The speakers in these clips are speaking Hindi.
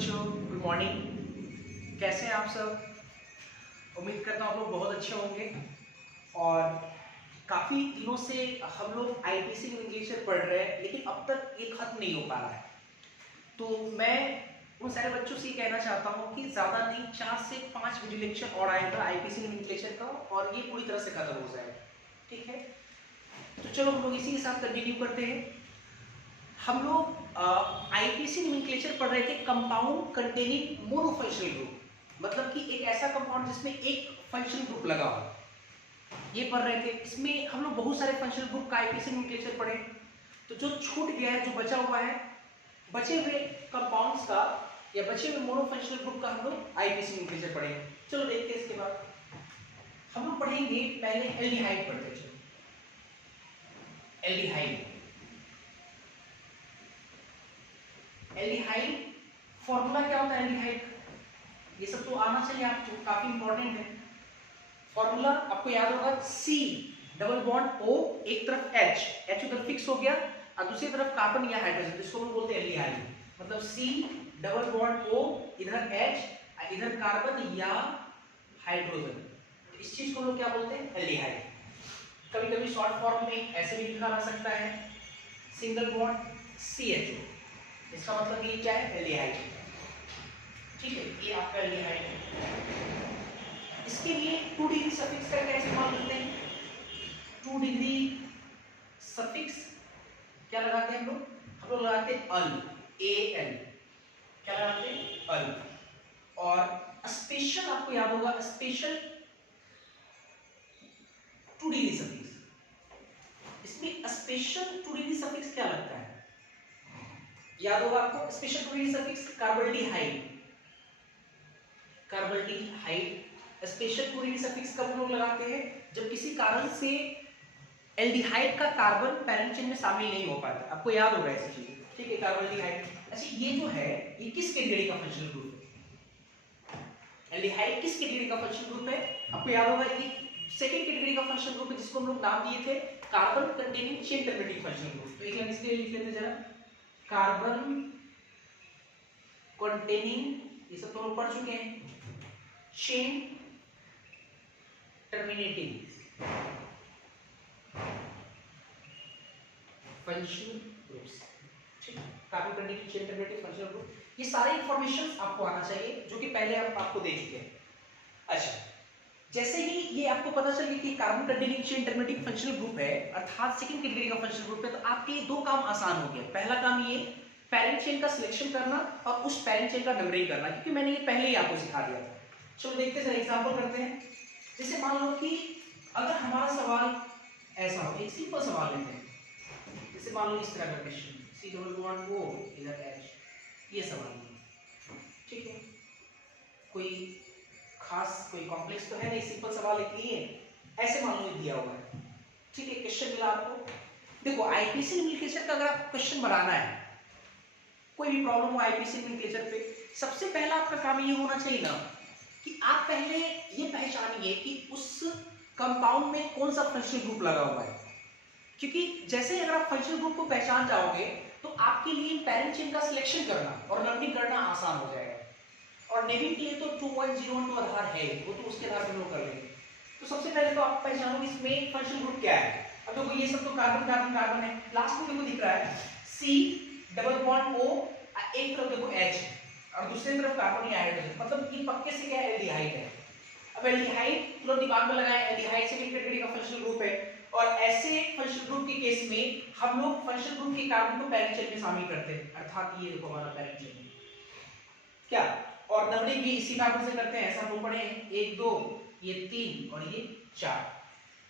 बच्चों, गुड मॉर्निंग। कैसे हैं आप सब? उम्मीद करता हूँ आप लोग बहुत अच्छे होंगे। और काफ़ी दिनों से हम लोग आईपीसी लिटरेचर पढ़ रहे हैं, लेकिन अब तक ये खत्म नहीं हो पा रहा है। तो मैं उन सारे बच्चों से ये कहना चाहता हूँ कि ज़्यादा नहीं, 4 से 5 वीडियो लेक्चर और आएगा आईपीसी लिटरेचर का, और ये पूरी तरह से खत्म हो जाएगा। ठीक है, तो चलो हम लोग इसी के साथ कंटिन्यू करते हैं। हम लोग आईपीसी नोमेनक्लेचर पढ़ रहे थे, कंपाउंड कंटेनिंग मोनोफंक्शनल ग्रुप, मतलब कि एक ऐसा कंपाउंड जिसमें एक फंक्शनल ग्रुप लगा हो, ये पढ़ रहे थे। इसमें हम लोग बहुत सारे फंक्शनल ग्रुप का आईपीसी नोमेनक्लेचर पढ़े। तो जो छूट गया है, जो बचा हुआ है, बचे हुए कंपाउंड्स का या बचे हुए मोनोफंक्शनल ग्रुप का हम लोग आईपीसी नोमेनक्लेचर पढ़ेंगे। चलो देखते हैं। इसके बाद हम लोग पढ़ेंगे, पहले एल्डिहाइड पढ़ते। चलो एल्डिहाइड। एल्डिहाइड फॉर्मूला क्या होता है एल्डिहाइड? ये सब तो आना चाहिए आपको, काफी इंपॉर्टेंट है। फॉर्मूला आपको याद होगा, C डबल बॉन्ड O, एक तरफ H उधर फिक्स हो गया और दूसरी तरफ कार्बन या हाइड्रोजन, जिसको हम बोलते हैं एल्डिहाइड। मतलब C डबल बॉन्ड O, इधर H, इधर कार्बन या हाइड्रोजन। इस चीज को हम लोग क्या बोलते हैं? एल्डिहाइड। कभी कभी शॉर्ट फॉर्म में ऐसे भी लिखा जा सकता है, सिंगल बॉन्ड CHO। इसका मतलब ये क्या है? एल्डिहाइड। ठीक है, ये आपका एल्डिहाइड है। इसके लिए 2 डिग्री सफिक्स का क्या इस्तेमाल करते हैं? 2 डिग्री सफिक्स क्या लगाते हैं हम लोग? हम लोग लगाते हैं अल, AL। क्या लगाते हैं? अल। और स्पेशल आपको याद होगा, स्पेशल 2 डिग्री सफिक्स। इसमें स्पेशल 2 डिग्री सफिक्स क्या लगता है? याद होगा आपको, special 2 degree suffix carbaldehyde. Carbaldehyde special 2 degree suffix कब लोग लगाते हैं? जब किसी कारण से एल्डिहाइड का कार्बन पैरेंट चेन में शामिल नहीं हो पाता। आपको याद होगा ऐसी चीज। ठीक है, कार्बल्डिहाइड। अच्छा, ये जो है, ये किस कैटेगरी का फंक्शनल ग्रुप है? एल्डिहाइड किस कैटेगरी का फंक्शनल ग्रुप है? आपको याद होगा, ये सेकंड कैटेगरी का फंक्शनल ग्रुप है, जिसको हम लोग नाम दिए थे carbon containing chain terminating functional group. तो एक लाइन इसके लिए लिख लेते जरा, कार्बन कंटेनिंग, ये सब तो हम पढ़ चुके हैं, चेन टर्मिनेटिंग फंक्शनल ग्रुप्स। ठीक, carbon containing chain terminating functional group. ये सारे इंफॉर्मेशन आपको आना चाहिए, जो कि पहले आपको दे चुके हैं। अच्छा, जैसे ही ये आपको पता चल गया कि carbon containing chain terminating functional group है, अर्थात सेकंड कैटेगरी का फंक्शनल ग्रुप है, तो आपके ये 2 काम आसान हो गए। पहला काम ये पैरेंट चेन का सिलेक्शन करना और उस पैरेंट चेन का नंबरिंग करना, क्योंकि मैंने ये पहले ही आपको सिखा दिया था। चलो देखते हैं, एग्जांपल करते हैं। जैसे मान लो कि अगर हमारा सवाल ऐसा हो, एक सिंपल सवाल लेते हैं। जैसे मान लो इस तरह का question, C double bond O, इधर H, ये सवाल है। ठीक है, कोई खास कोई कॉम्प्लेक्स तो है नहीं, सिंपल सवाल एक लिए, ऐसे मान लो दिया हुआ है। ठीक है, क्वेश्चन मिला आपको। देखो, आईपीसी नोमेनक्लेचर का अगर आप क्वेश्चन बनाना है, कोई भी प्रॉब्लम हो आईपीसी नोमेनक्लेचर पे, सबसे पहला आपका काम ये होना चाहिए ना कि आप पहले ये पहचानिए कि उस कंपाउंड में कौन सा फंक्शनल ग्रुप लगा हुआ है। क्योंकि जैसे अगर आप फंक्शनल ग्रुप को पहचान जाओगे, तो आपके लिए पैरेंट चेन का सिलेक्शन करना और नंबरिंग करना आसान हो जाएगा। और नेमिंग के लिए तो 2.01 तो आधार है, वो तो उसके आधार पर लोग कर लेंगे। तो सबसे पहले तो आप पहचानो इसमें फंक्शनल ग्रुप क्या है। अब देखो, ये सब तो कार्बन कार्बन कार्बन है, लास्ट में देखो दिख रहा है C डबल बॉन्ड O, एक तरफ देखो H और दूसरी तरफ कार्बन या हाइड्रोजन, मतलब ये पक्के से क्या है? एल्डिहाइड है। अब एल्डिहाइड तुरंत दिमाग में लगाए, एल्डिहाइड सेकंड कैटेगरी का फंक्शनल ग्रुप है, और ऐसे फंक्शनल ग्रुप के केस में हम लोग फंक्शनल ग्रुप के कार्बन को पैरेंट चेन में शामिल करते हैं, अर्थात ये देखो हमारा पैरेंट चेन क्या, और नंबरिंग भी इसी कार्बन से करते हैं। ऐसा हम पढ़े हैं, 1 2, ये 3 और ये 4।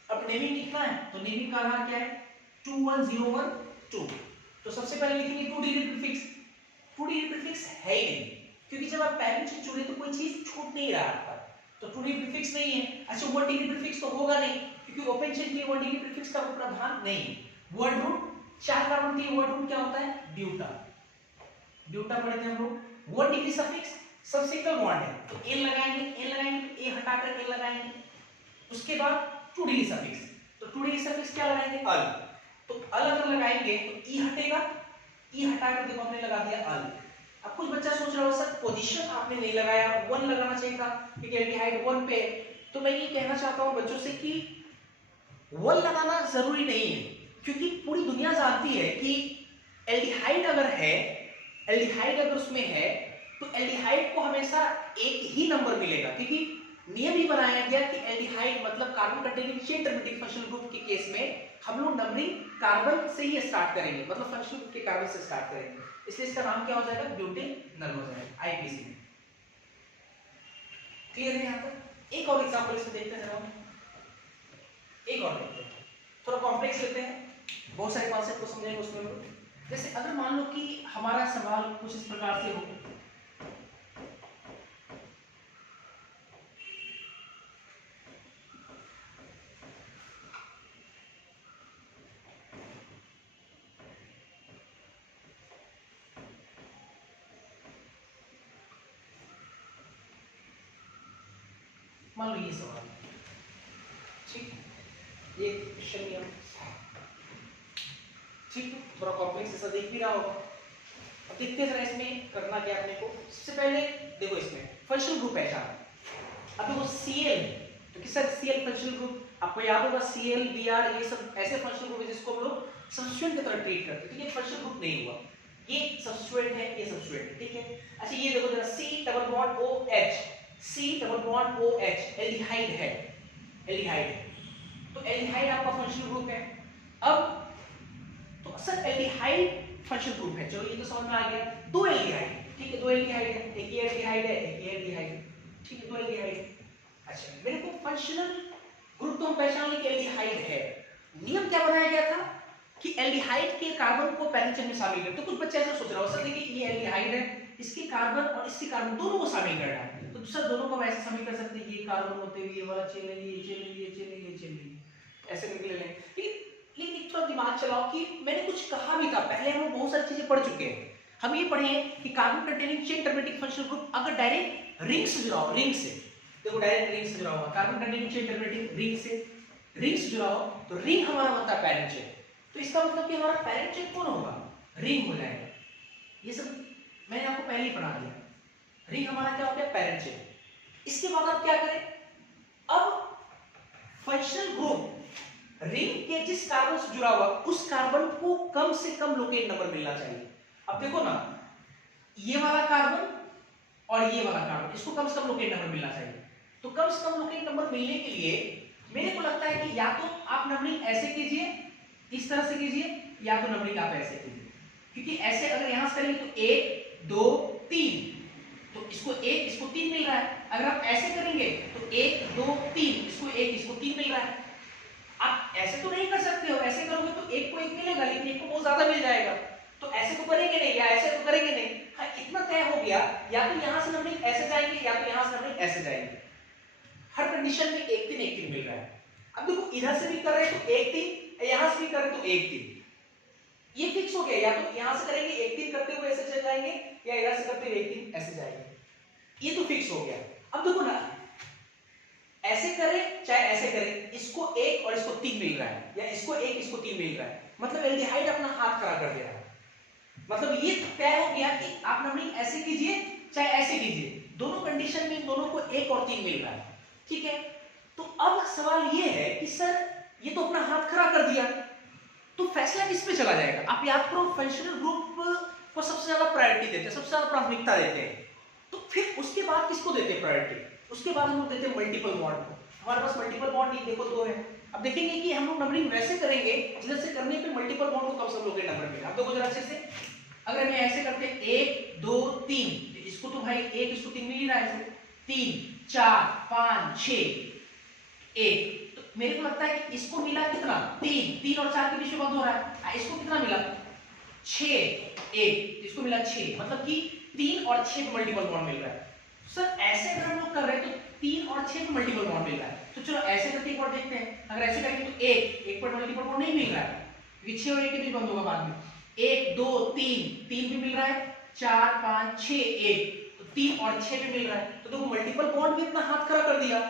अब नेमिंग लिखना है, तो नेमिंग का आधार क्या है? 21012। तो सबसे पहले लिखेंगे 2 डिग्री प्रीफिक्स। 2 डिग्री प्रीफिक्स है ही नहीं, क्योंकि जब आप पैरेंट चेन चुने तो कोई चीज छूट नहीं रहा आपका, तो 2 डिग्री प्रीफिक्स नहीं है। अच्छा, 1 डिग्री प्रीफिक्स तो होगा नहीं, क्योंकि ओपन चेन के लिए 1 डिग्री प्रीफिक्स का प्रावधान नहीं है। वर्ड रूट, 4 कार्बन के लिए वर्ड रूट क्या होता है? ब्यूटा। ब्यूटा पढ़े थे हम लोग। 1 डिग्री सफिक्स सब सिंगल बॉन्ड है, तो N लगाएंगे, N लगाएंगे तो A हटाकर N लगाएंगे। उसके बाद 2 डिग्री सफिक्स, तो 2 डिग्री सफिक्स क्या लगाएंगे? अल। तो अल अगर लगाएंगे तो E हटेगा, E हटाकर देखो हमने लगा दिया अल। अब कुछ बच्चा सोच रहा हो सर पोजीशन आपने नहीं लगाया, 1 लगाना चाहिए था क्योंकि एल्डिहाइड 1 पे। तो मैं ये कहना चाहता हूं बच्चों से कि 1 लगाना जरूरी नहीं है, क्योंकि पूरी दुनिया जानती है कि एल्डिहाइड अगर उसमें है तो एल्डिहाइड को हमेशा एक ही नंबर मिलेगा, क्योंकि नियम ही बनाया गया कि एल्डिहाइड मतलब carbon containing chain terminating functional group के केस में हम लोग नंबरिंग कार्बन से ही स्टार्ट करेंगे, मतलब फंक्शनल ग्रुप के कार्बन से स्टार्ट करेंगे, इसलिए इसका नाम क्या हो जाएगा, ब्यूटेनल हो जाएगा आईपीसी में। क्लियर है यहां तक? एक और एग्जांपल इसमें देखते हैं जरा, एक और देखते हैं, थोड़ा कॉम्प्लेक्स लेते हैं, बहुत सारे कॉन्सेप्ट को समझेंगे उसमें। जैसे अगर मान लो कि हमारा सवाल कुछ इस प्रकार से हो, मान लो ये सवाल, ठीक, ये क्वेश्चन ही ठीक, थोड़ा कॉम्प्लेक्स ऐसा देख भी रहा होगा। अब देखते हैं जरा इसमें करना क्या अपने को। सबसे पहले देखो इसमें फंक्शनल ग्रुप पहचान। अब देखो Cl, तो किसका Cl फंक्शनल ग्रुप आपको याद होगा, Cl Br ये सब ऐसे फंक्शनल ग्रुप है जिसको हम लोग सब्स्टिट्यूएंट की तरह ट्रीट करते हैं, ठीक है, फंक्शनल ग्रुप नहीं हुआ, ये सब्स्टिट्यूएंट है, ये सब्स्टिट्यूएंट है, ठीक है। अच्छा ये देखो जरा C double bond OH, C double bond OH aldehyde है, एल्डिहाइड है, तो एल्डिहाइड आपका फंक्शनल ग्रुप है। अब तो सर एल्डिहाइड फंक्शनल ग्रुप है, चलो ये तो समझ में आ गया, दो एल्डिहाइड, ठीक है, दो एल्डिहाइड है, एक ये एल्डिहाइड है, एक ये एल्डिहाइड है, ठीक है, दो एल्डिहाइड है। अच्छा मेरे को फंक्शनल ग्रुप तो हम पहचान लें कि एल्डिहाइड है, नियम क्या बनाया गया था कि एल्डिहाइड के कार्बन को पैरेंट चेन में शामिल कर। तो कुछ बच्चे ऐसा सोच रहे हो सर देखिए ये एल्डिहाइड है, इसके कार्बन और इसके कार्बन दोनों को शामिल करना है, तो सर दोनों को ऐसे शामिल कर सकते हैं, ये कार्बन होते हुए ये वाला चेन ले लिए, ये चेन ले लिए, ये चेन ले लिए, ये चेन ले लिए, ऐसे करके ले लें। लेकिन थोड़ा दिमाग चलाओ कि मैंने कुछ कहा भी था, पहले हम बहुत सारी चीजें पढ़ चुके हैं, हम ये पढ़े हैं कि carbon containing chain terminating functional group अगर डायरेक्ट रिंग से जुड़ा हो, रिंग से, देखो डायरेक्ट रिंग से जुड़ा हुआ carbon containing chain terminating ring से जुड़ा हो, तो रिंग हमारा बनता है पैरेंट चेन, तो इसका मतलब कि हमारा पैरेंट चेन कौन होगा, रिंग हो जाएगा। ये सब मैंने आपको पहले ही पढ़ा दिया, रिंग हमारा क्या हो गया, पैरेंट चेन। इसके बाद आप क्या करें, अब फंक्शनल ग्रुप रिंग के जिस कार्बन से जुड़ा हुआ उस कार्बन को कम से कम लोकेट नंबर मिलना चाहिए। अब देखो ना, ये वाला कार्बन और ये वाला कार्बन, इसको कम से कम लोकेट नंबर मिलना चाहिए, तो कम से कम लोकेट नंबर मिलने के लिए मेरे को लगता है कि या तो आप नंबरिंग ऐसे कीजिए, इस तरह से कीजिए, या तो नंबरिंग आप ऐसे कीजिए, क्योंकि ऐसे अगर यहां से करेंगे तो 1 2 3, तो इसको 1 इसको 3 मिल रहा है, अगर आप ऐसे करेंगे तो 1 2 3, इसको 1 इसको 3 मिल रहा है। आप ऐसे तो नहीं कर सकते हो, ऐसे करोगे तो 1 को 1 मिलेगा लेकिन 1 को बहुत ज्यादा मिल जाएगा, तो ऐसे तो करेंगे नहीं या ऐसे तो करेंगे नहीं। हाँ इतना तय हो गया, या तो यहां से नंबरिंग ऐसे जाएंगे या तो यहां से नंबरिंग ऐसे जाएंगे, हर कंडीशन में 1 3 1 3 मिल रहा है। अब देखो इधर से भी कर रहे हैं तो 1 3, यहां से भी कर रहे तो 1 3, ये फिक्स हो गया, या तो यहां से करेंगे 1 3 करते हुए ऐसे चले जाएंगे या इधर से करते हुए 1 3 ऐसे जाएंगे, ये तो फिक्स हो गया। अब देखो ना, ऐसे करें चाहे ऐसे करें, इसको 1 और इसको 3 मिल रहा है, या इसको 1 इसको 3 मिल रहा है, मतलब एल्डिहाइड अपना हाथ खड़ा कर दे रहा है, मतलब ये तय हो गया कि आप नंबरिंग ऐसे कीजिए चाहे ऐसे कीजिए, दोनों कंडीशन में दोनों को 1 और 3 मिल रहा है, ठीक है। तो अब सवाल ये है कि सर ये तो अपना हाथ खड़ा कर दिया, तो फैसला किस पे चला जाएगा। आप याद करो फंक्शनल ग्रुप को सबसे ज्यादा प्रायोरिटी देते हैं, सबसे ज्यादा प्राथमिकता देते हैं, तो फिर उसके बाद किसको देते हैं प्रायोरिटी, उसके बाद हम लोग देते हैं मल्टीपल बॉन्ड को। हमारे पास मल्टीपल बॉन्ड नहीं, देखो 2 है। अब देखेंगे कि हम लोग नंबरिंग वैसे करेंगे जिधर से करने पे मल्टीपल बॉन्ड को कम से कम लोकेट नंबर मिले। अब देखो जरा अच्छे से, अगर मैं ऐसे करते 1 2 3, इसको तो भाई 1 इसको 3 मिल ही रहा है, 3 4 5 6 1, तो मेरे को लगता है कि इसको मिला कितना 3 और 4 के बीच में बंद हो रहा है, इसको कितना मिला 6 1, इसको मिला 6, मतलब कि 3 और 6 पे मल्टीपल बॉन्ड मिल रहा है। सर ऐसे अगर हम लोग कर रहे हैं तो 3 और 6 पे मल्टीपल बॉन्ड मिल रहा है, तो चलो ऐसे करके एक बार देखते हैं। अगर ऐसे करेंगे तो 1 पर मल्टीपल बॉन्ड नहीं मिल रहा है, 6 और 1 के बीच बंद होगा बाद में, 1 2 3 भी मिल रहा है, 4 5 6 1, तो 3 और 6 भी मिल रहा है, तो देखो मल्टीपल बॉन्ड भी अपना हाथ खड़ा कर दिया।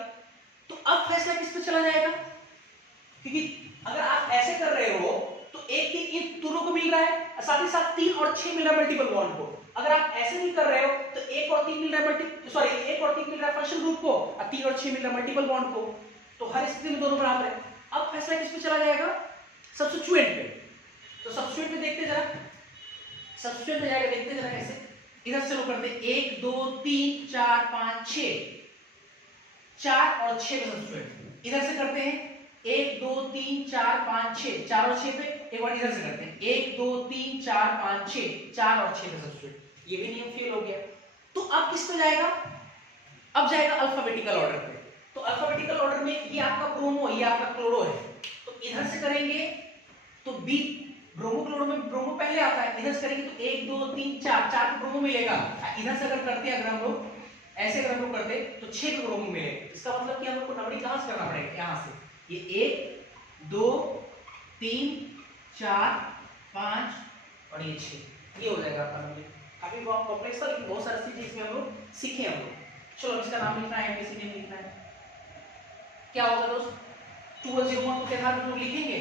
तो अब फैसला किस पे चला जाएगा, क्योंकि अगर आप ऐसे कर रहे हो तो एक इन दोनों को मिल रहा है, साथ ही साथ 3 और 6 मिल रहा है मल्टीपल बॉन्ड को। अगर आप ऐसे नहीं कर रहे हो तो 1 और 3 मिल रहा है 1 और 3 मिल रहा है फंक्शनल ग्रुप को और 3 और 6 मिल रहा है मल्टीपल बॉन्ड को, तो हर स्थिति में दोनों बराबर है। अब फैसला किस पे चला जाएगा? सब्स्टिट्यूएंट पे। तो सब्स्टिट्यूएंट में देखते जरा, सब्स्टिट्यूएंट में जाएगा, देखते जरा कैसे। इधर से करते 1 2 3 4 5 6, 4 और 6 पे सब्स्टिट्यूएंट। इधर से करते हैं 1 2 3 4 5 6, 4 और 6 पे। एक बार इधर से करते हैं 1 2 3 4 5 6, 4 और 6 पे सब्स्टिट्यूएंट। ये भी नियम फेल हो गया। तो अब किस पे जाएगा? अब जाएगा अल्फाबेटिकल ऑर्डर पे। तो अल्फाबेटिकल ऑर्डर में ये आपका ब्रोमो, ये आपका क्लोरो है, तो इधर से करेंगे तो बी ब्रोमो क्लोरो में ब्रोमो पहले आता है, इधर से करेंगे तो 1 2 3 4, 4 ब्रोमो मिलेगा। इधर से अगर करते हैं, अगर हम लोग ऐसे अगर हम लोग करते तो 6 ब्रोमो मिलेगा। इसका मतलब कि हम लोग को नंबरिंग कहां से करना पड़ेगा? यहां से। ये 1 2 3 4 5 और ये 6, ये हो जाएगा आपका नंबरिंग। काफी कॉम्प्लेक्स था लेकिन बहुत सारी चीजें इसमें हम लोग सीखे हम लोग। चलो इसका नाम लिखना है, कैसे नेम लिखना है, क्या होगा दोस्त? 2101 के आधार पर लिखेंगे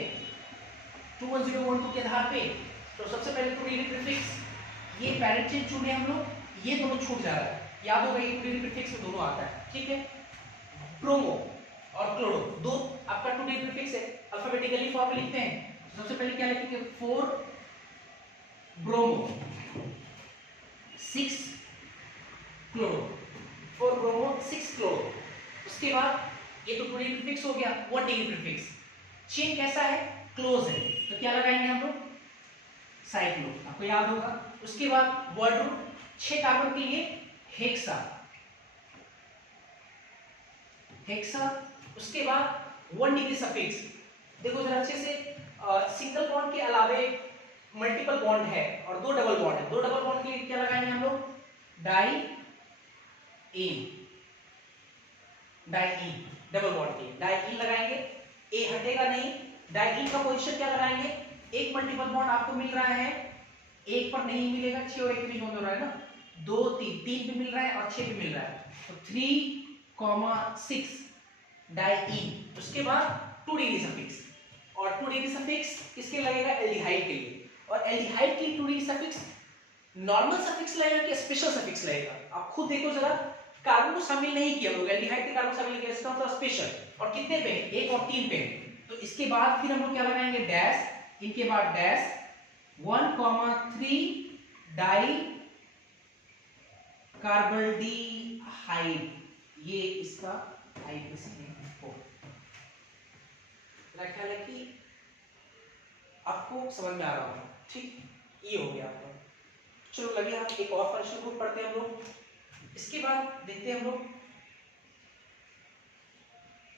2101 के आधार पे। तो सबसे पहले टू डिजिट प्रीफिक्स, ये पैरेंट चेंज चुने हम लोग, ये दोनों छूट जा रहा है, याद होगा ये टू डिजिट प्रीफिक्स में दोनों आता है, ठीक है। ब्रोमो और क्लोरो दो आपका टू डिजिट प्रीफिक्स है, अल्फाबेटिकली फॉर्म में लिखते हैं। सबसे पहले क्या लिखेंगे? 4 ब्रोमो 6 क्लोरो, 4 ब्रोमो 6 क्लोरो। उसके बाद ये तो टू डिजिट प्रीफिक्स हो गया, 1 डिजिट प्रीफिक्स। चेन कैसा है? क्लोज है, तो क्या लगाएंगे हम लोग? साइक्लो, आपको याद होगा। उसके बाद वर्ड रूट 6 कार्बन के लिए हेक्सा, हेक्सा। उसके बाद 1 डिग्री सफिक्स, देखो जरा अच्छे से, सिंगल बॉन्ड के अलावे मल्टीपल बॉन्ड है और 2 डबल बॉन्ड है, 2 डबल बॉन्ड के लिए क्या लगाएंगे हम लोग? Diene, diene double bond के लिए डाई इन लगाएंगे, ए हटेगा नहीं। डाई इन का पोजीशन क्या लगाएंगे? एक मल्टीपल बॉन्ड आपको मिल रहा है, एक पर नहीं मिलेगा, 6 और 1 के बीच में हो रहा है ना, 2 3 3 पे मिल रहा है और 6 पे मिल रहा है, तो 3,6 डाई इन। उसके बाद 2 डिग्री सफिक्स, और 2 डिग्री सफिक्स किसके लगेगा? एल्डिहाइड के लिए। और एल्डिहाइड के लिए 2 डिग्री सफिक्स नॉर्मल सफिक्स लगेगा कि स्पेशल सफिक्स लगेगा? आप खुद देखो जरा, कार्बन को शामिल नहीं किया लोग, एल्डिहाइड के कार्बन शामिल किया, इसका मतलब स्पेशल। और कितने पे? 1 और 3 पे। तो इसके बाद फिर हम लोग क्या लगाएंगे? डैश, इनके बाद डैश 1,3 डाई कार्बल्डिहाइड, ये इसका हाइड्रोजन हो। मेरा ख्याल है कि आपको समझ में आ रहा होगा, ठीक। ये हो गया आपका। चलो लगे हम एक और फंक्शनल ग्रुप पढ़ते हैं हम लोग। इसके बाद देखते हैं हम लोग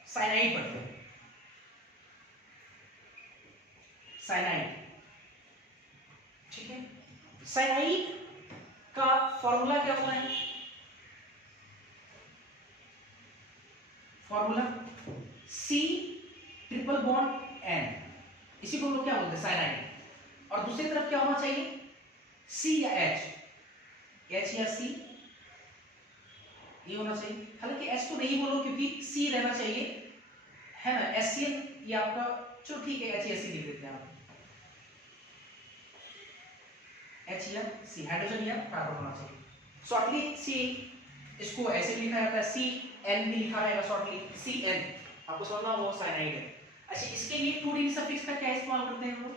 साइनाइड पढ़ते हैं। साइनाइड, ठीक है। साइनाइड का फॉर्मूला क्या होता है? Formula C triple bond N, इसी को हम लोग क्या बोलते हैं? साइनाइड। और दूसरी तरफ क्या होना चाहिए? C या H, H या C, ये होना चाहिए। हालांकि H तो नहीं बोलो क्योंकि C रहना चाहिए, है ना। HCl ये आपका, चलो ठीक है HCl लिख देते हैं आप, H या C, हाइड्रोजन या कार्बन होना चाहिए। शॉर्टली C, इसको ऐसे लिखा जाता है, CN भी लिखा रहेगा शॉर्टली, CN, आपको समझना वो साइनाइड है। अच्छा, इसके लिए 2 डिग्री सफिक्स का क्या इस्तेमाल करते हैं हम लोग?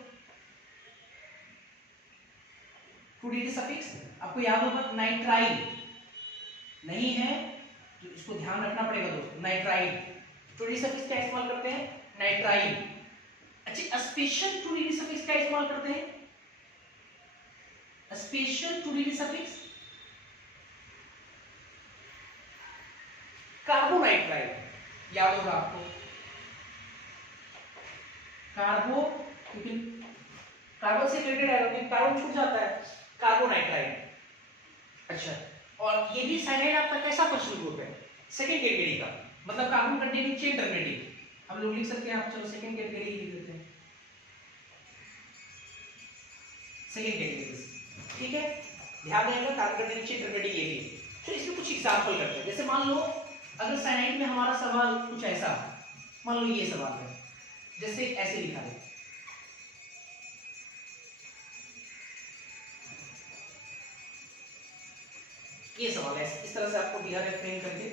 2 डिग्री सफिक्स आपको याद होगा, नाइट्राइल नहीं है तो इसको ध्यान रखना पड़ेगा दोस्तों, नाइट्राइल। 2 डिग्री सफिक्स क्या इस्तेमाल करते हैं? नाइट्राइल। अच्छा, स्पेशल 2 डिग्री सफिक्स क्या इस्तेमाल करते हैं? स्पेशल 2 डिग्री सफिक्स कार्बोनाइट्राइल, याद होगा आपको, कार्बो, क्योंकि कार्बन से रिलेटेड है, क्योंकि कार्बन छूट जाता है, कार्बोनाइट्राइल। अच्छा, और ये भी साइनाइड आपका कैसा फंक्शनल ग्रुप है? सेकंड कैटेगरी का, मतलब कार्बन कंटेनिंग चेन टर्मिनेटिव। हम लोग लिख सकते हैं, आप चलो सेकंड कैटेगरी लिख देते हैं, सेकंड कैटेगरी, ठीक है। ध्यान रखिएगा कार्बन कंटेनिंग चेन टर्मिनेटिव ये भी। तो इसमें कुछ एग्जांपल करते हैं, जैसे मान लो अगर साइनाइड में हमारा सवाल कुछ ऐसा, मान लो ये सवाल है, जैसे ऐसे लिखा है ये सवाल है, इस तरह से आपको दिया है फ्रेम करके,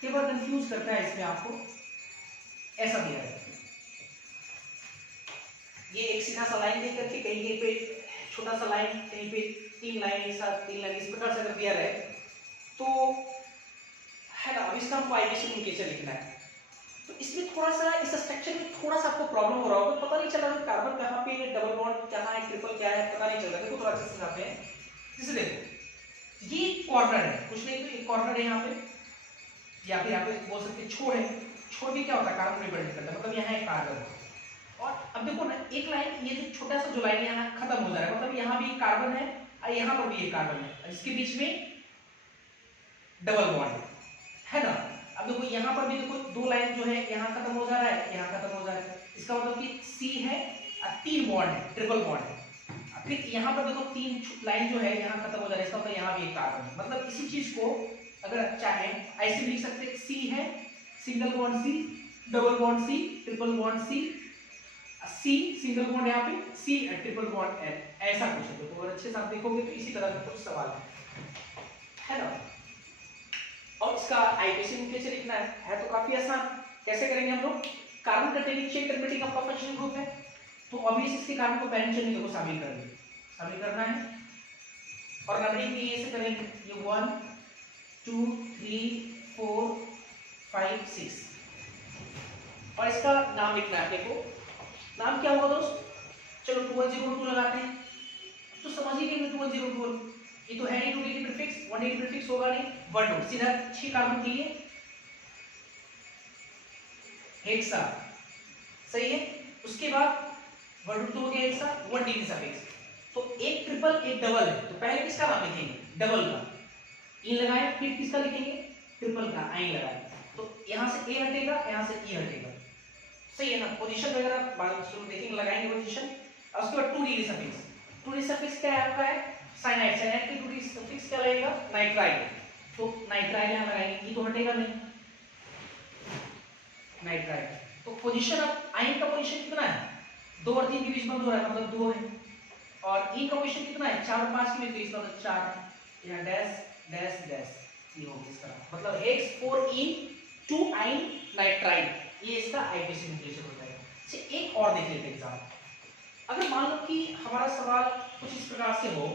कई बार कंफ्यूज करता है इसमें आपको, ऐसा दिया है, ये एक सीधा सा लाइन दे करके कहीं पे छोटा सा लाइन, कहीं पे 3 लाइन एक साथ, 3 लाइन इस प्रकार से अगर दिया रहे तो है ना। अब इसका हमको आईबीसी लिंकेचर लिखना है, तो इसमें थोड़ा सा इस स्ट्रक्चर में थोड़ा सा आपको प्रॉब्लम हो रहा होगा, पता नहीं चल रहा है कार्बन कहाँ पे है, डबल बॉन्ड कहाँ है, ट्रिपल क्या है, पता नहीं चल रहा है। देखो थोड़ा अच्छे से समझाते हैं। जैसे देखो ये कॉर्नर है, कुछ नहीं तो एक कॉर्नर है यहाँ पे, या फिर यहाँ पे बोल सकते हैं छोर है। छोर भी क्या होता है, कार्बन रिप्रेजेंट करता है, मतलब यहाँ एक कार्बन है। और अब देखो ना एक लाइन, ये जो छोटा सा जो लाइन यहाँ खत्म हो जा रहा है, मतलब यहाँ भी एक कार्बन है और यहाँ पर भी एक कार्बन है, इसके बीच में डबल बॉन्ड है ना। अब देखो यहाँ पर भी देखो 2 लाइन जो है यहाँ खत्म हो जा रहा है, यहाँ खत्म हो जा रहा है, इसका मतलब कि C है और 3 बॉन्ड है, ट्रिपल बॉन्ड है। फिर यहाँ पर देखो 3 लाइन जो है यहाँ खत्म हो जा रहा है, इसका मतलब यहाँ भी एक कार्बन है। मतलब इसी चीज को अगर चाहे ऐसे लिख सकते हैं, C है single bond C, double bond C, triple bond C, C single bond यहाँ पे C ट्रिपल बॉन्ड N, ऐसा कुछ है। तो अगर अच्छे से आप देखोगे तो इसी तरह का कुछ सवाल है ना। और इसका आईपीसी लिंकेचर लिखना है तो काफी आसान। कैसे करेंगे हम लोग, कार्बन कंटेनिंग चेन टर्मिनेटिंग आपका फंक्शनल ग्रुप है, तो ऑब्वियसली इसके कार्बन को पैरेंट चेन में शामिल करेंगे, शामिल करना है। और नंबरिंग भी ऐसे करेंगे, ये 1 2 3 4 5 6, और इसका नाम लिखना है अपने को। नाम क्या होगा दोस्त, चलो 2102 लगाते हैं, तो समझ ही गए 2102, ये तो है नहीं 2 डिग्री प्रीफिक्स, 1 डिग्री प्रीफिक्स होगा नहीं, 1 2 सीधा 6 कार्बन के लिए हेक्सा, सही है। उसके बाद 1 2 हो गया हेक्सा, 1 डिग्री सफिक्स, तो एक ट्रिपल एक डबल है, तो पहले किसका नाम लिखेंगे, डबल का, इन लगाए, फिर किसका लिखेंगे, ट्रिपल का, आइन लगाए, तो यहां से ए हटेगा, यहां से ई हटेगा, सही है ना। पोजीशन वगैरह बाद शुरू देखेंगे, लगाएंगे पोजीशन। और उसके बाद 2 डिग्री सफिक्स, 2 डिग्री सफिक्स क्या है आपका है साइनाइड, साइनाइड की 2 डिग्री सफिक्स क्या लगेगा, नाइट्राइल, तो नाइट्राइल यहां लगाएंगे, ई तो हटेगा नहीं, नाइट्राइल। तो पोजीशन अब आयन का पोजीशन कितना है, 2 और 3 के बीच में बंद हो रहा है, मतलब 2 है, और ई का पोजीशन कितना है 4 और 5 के बीच में, मतलब 4 है, यहां डैश डैश डैश, ये हो गया इसका, मतलब हेक्स 4 इन 2 आयन नाइट्राइल, ये इसका आईपीसी लिंकेचर होता है। अच्छा एक और देख लेते हैं एग्जाम, अगर मान लो कि हमारा सवाल कुछ इस प्रकार से हो,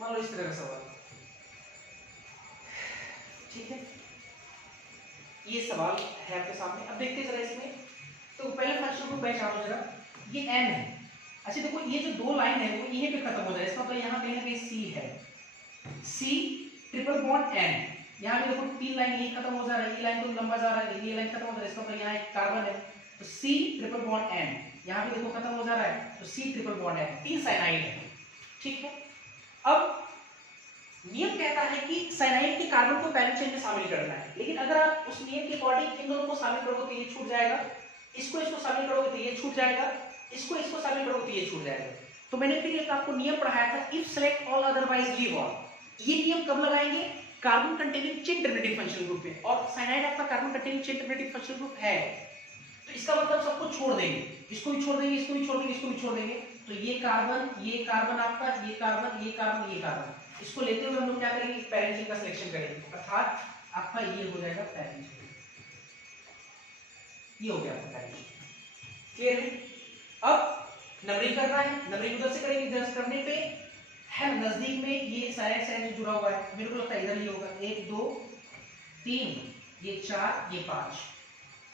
मान लो इस तरह का सवाल, ठीक है, ये सवाल है आपके सामने। अब देखते जरा इसमें, तो पहले फंक्शन को पहचानो जरा, ये n है। अच्छा देखो ये जो 2 लाइन है वो यहीं पे खत्म हो जाए, इसका मतलब यहाँ कहीं ना कहीं C है, C ट्रिपल बॉन्ड N, यहाँ भी देखो 3 लाइन यहीं खत्म हो जा रहा है, ये लाइन तो लंबा जा रहा है, ये लाइन खत्म हो जा रहा है, इसका मतलब यहाँ एक कार्बन है, तो C ट्रिपल बॉन्ड N, यहाँ भी देखो खत्म हो जा रहा है, तो C triple bond N, 3 cyanide है, ठीक है। अब नियम कहता है कि साइनाइड के कार्बन को पैरेंट चेन में शामिल करना है, लेकिन अगर आप उस नियम के अकॉर्डिंग इन दोनों को शामिल करोगे तो ये छूट जाएगा, इसको शामिल करोगे तो ये छूट जाएगा, इसको शामिल करोगे तो ये छूट जाएगा। तो मैंने फिर एक आपको नियम पढ़ाया था, if select all otherwise leave all, ये नियम कब लगाएंगे, carbon containing chain terminating functional group में, और साइनाइड आपका carbon containing chain terminating functional group है, तो इसका मतलब सबको छोड़ देंगे, इसको भी छोड़ देंगे, इसको भी छोड़ देंगे, इसको भी छोड़ देंगे, तो ये कार्बन आपका, ये कार्बन, ये कार्बन, ये कार्बन, इसको लेते हुए हम लोग क्या करेंगे, पैरेंट चेन का सिलेक्शन करेंगे, अर्थात आपका ये हो जाएगा पैरेंट चेन, ये हो गया आपका पैरेंट चेन, क्लियर है। अब नंबरिंग करना है, नंबरिंग उधर से करेंगे, इधर से करने पे है नजदीक में ये साइड से जुड़ा हुआ है, मेरे को लगता है इधर ये होगा 1 2 3, ये 4, ये 5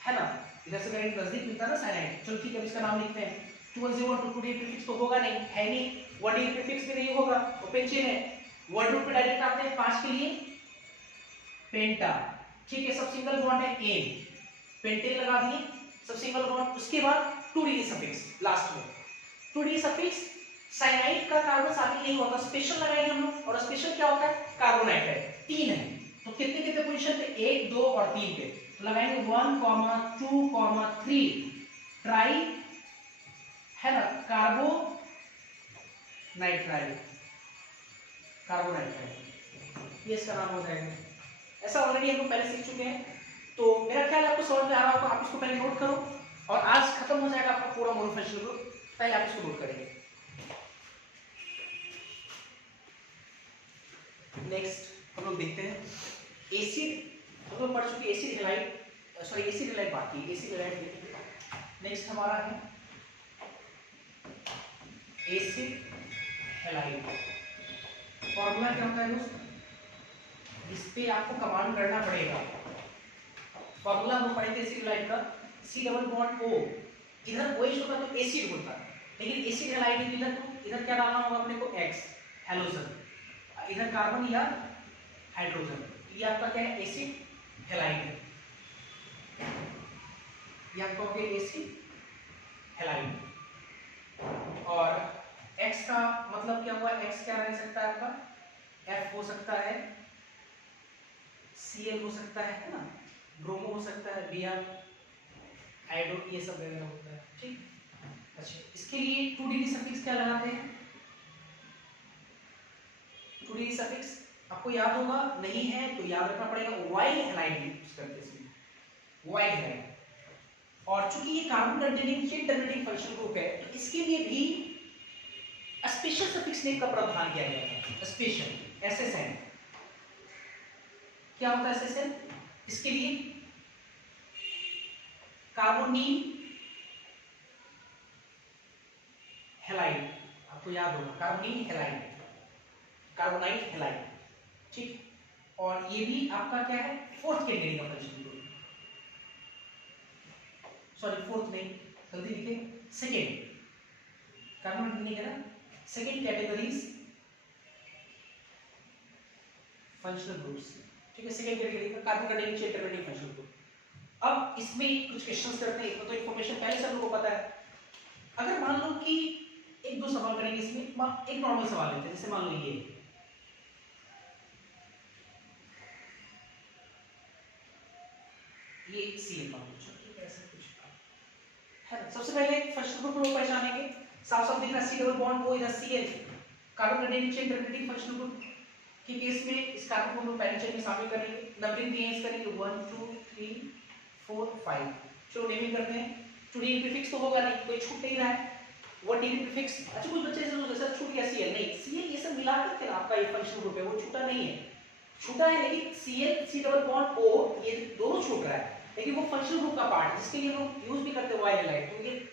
है ना, इधर से करेंगे नजदीक मिलता है ना साइनाइड। चलो ठीक है, अब इसका नाम लिखते हैं, 2102 2 डिग्री प्रीफिक्स तो होगा नहीं, है नहीं, 1 डिग्री प्रीफिक्स भी नहीं होगा, ओपन चेन है, 1 रूट पे डायरेक्ट आते हैं, 5 के लिए पेंटा, ठीक है, सब सिंगल बॉन्ड है, ए पेंटेन लगा दिए, सब सिंगल बॉन्ड, उसके बाद 2 डिग्री सफिक्स लास्ट में, 2 डिग्री सफिक्स साइनाइड का कार्बन शामिल नहीं होता, स्पेशल लगाएंगे हम लोग, और स्पेशल क्या होता है, कार्बोनाइट है, 3 है, तो कितने कितने पोजीशन पे, 1 2 और 3 पे, तो लगाएंगे 1 2 3 ट्राई है ना, कार्बोनाइट्राइड, कार्बोनाइट्राइड, ये इसका नाम हो जाएगा। ऐसा ऑलरेडी हम लोग पहले सीख चुके हैं, तो मेरा ख्याल है आपको समझ में आ रहा होगा, आप इसको पहले नोट करो और आज खत्म हो जाएगा आपका पूरा मोनोफंक्शनल ग्रुप, पहले आप इसको नोट करेंगे। नेक्स्ट हम लोग देखते हैं एसिड, हम लोग पढ़ चुके acid halide, sorry acid halide बाकी, एसिड हैलाइड देखेंगे। नेक्स्ट हमारा है एसिड हैलाइड, फॉर्मूला क्या होता है दोस्त, इस पे आपको कमांड करना पड़ेगा। फॉर्मूला हम पढ़े थे एसिड हैलाइड का, C डबल बॉन्ड O, इधर OH होता तो एसिड होता, लेकिन एसिड हैलाइड इधर क्या डालना होगा अपने को, X हैलोजन, इधर कार्बन या हाइड्रोजन, ये आपका क्या है, एसिड हैलाइड, ये आपका हो गया एसिड हैलाइड। और X का मतलब क्या हुआ, X क्या रह सकता है आपका, F हो सकता है, Cl हो सकता है ना, ब्रोमो हो सकता है, Br, आयोडो, ये सब वगैरह होता है, ठीक। अच्छा, इसके लिए 2 डिग्री सफिक्स क्या लगाते हैं, 2 डिग्री सफिक्स आपको याद होगा, नहीं है तो याद रखना पड़ेगा, वाइल हैलाइड यूज करते हैं इसमें, वाइल हैलाइड। और चूंकि ये carbon containing chain terminating functional group है, तो इसके लिए भी स्पेशल सफिक्स नेम का प्रावधान किया गया था, स्पेशल SSN। क्या होता है SSN, इसके लिए कार्बोनिल हैलाइड, आपको याद होगा कार्बोनिल हैलाइड, कार्बोनाइल हैलाइड, ठीक। और ये भी आपका क्या है, 4th कैटेगरी का फंक्शनल ग्रुप, सॉरी 4th नहीं, जल्दी लिखे, 2nd, कार्बन नहीं है ना, 2nd कैटेगरीज फंक्शनल ग्रुप्स, ठीक है, 2nd कैटेगरी का carbon containing chain terminating functional group. अब इसमें कुछ क्वेश्चंस करते हैं, तो इन्फॉर्मेशन पहले सब लोगों को पता है। अगर मान लो कि 1-2 सवाल करेंगे इसमें, एक नॉर्मल सवाल लेते हैं, जैसे मान लो ये Cl मान लो, ठीक है, ऐसा कुछ है ना। सबसे पहले फर्स्ट ग्रुप को पहचानेंगे, साफ साफ दिख रहा है C डबल बॉन्ड O, इधर Cl, carbon containing chain terminating functional group, ठीक है। इसमें इस कार्बन को हम लोग पहले चेन में शामिल करेंगे, नंबरिंग दिए हैं, करेंगे 1 2 3 4 5, चलो नेमिंग करते हैं। 2 डिग्री प्रीफिक्स तो होगा नहीं, कोई छूट नहीं रहा है, 1 डिग्री प्रीफिक्स, अच्छा कुछ बच्चे ऐसे सोचते हैं छूट गया Cl, नहीं, Cl ये सब मिला करके आपका ये फंक्शनल ग्रुप है, वो छूटा नहीं है, छूटा है लेकिन Cl C double bond O ये दोनों छूट रहा है, लेकिन वो फंक्शनल ग्रुप का पार्ट, जिसके लिए हम यूज भी करते हैं वाइल हैलाइड, तो ये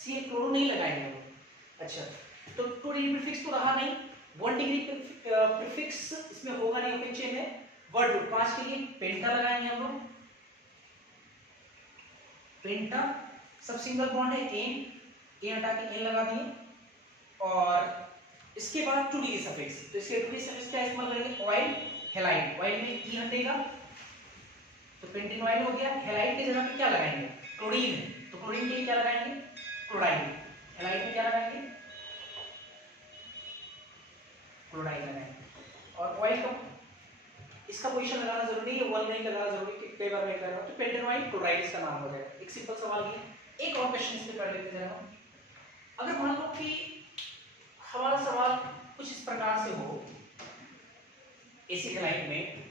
Cl क्लोरो नहीं लगाएंगे हम लोग। अच्छा, तो 2 डिग्री प्रीफिक्स तो रहा नहीं, 1 डिग्री प्रीफिक्स इसमें होगा नहीं, ओपन चेन है, वर्ड ग्रुप 5 के लिए पेंटा लगाएंगे हम लोग, पेंटा, सब सिंगल बॉन्ड है, एन, ए हटा के एन लगा दिए, और इसके बाद 2 डिग्री सफिक्स, तो इसके 2 डिग्री सफिक्स क्या इस्तेमाल करेंगे, ऑयल हैलाइड, ऑयल में ई हटेगा तो पेंटेन ऑयल हो गया, हैलाइड की जगह पे क्या लगाएंगे, क्लोरीन है, तो क्लोरीन के लिए क्या लगाएंगे, क्लोराइड, हैलाइड में क्या लगाएंगे, क्लोराइड लगाएंगे। और ऑयल का इसका पोजीशन लगाना जरूरी है, 1 नहीं लगाना जरूरी, कि कई बार मैं कर रहा हूं, तो पेंटेनॉइड क्लोराइड इसका नाम हो जाएगा। एक सिंपल सवाल ये, एक और क्वेश्चन इस पे कर लेते हैं। अगर मान लो कि हमारा सवाल कुछ इस प्रकार से हो, एसिड हैलाइड में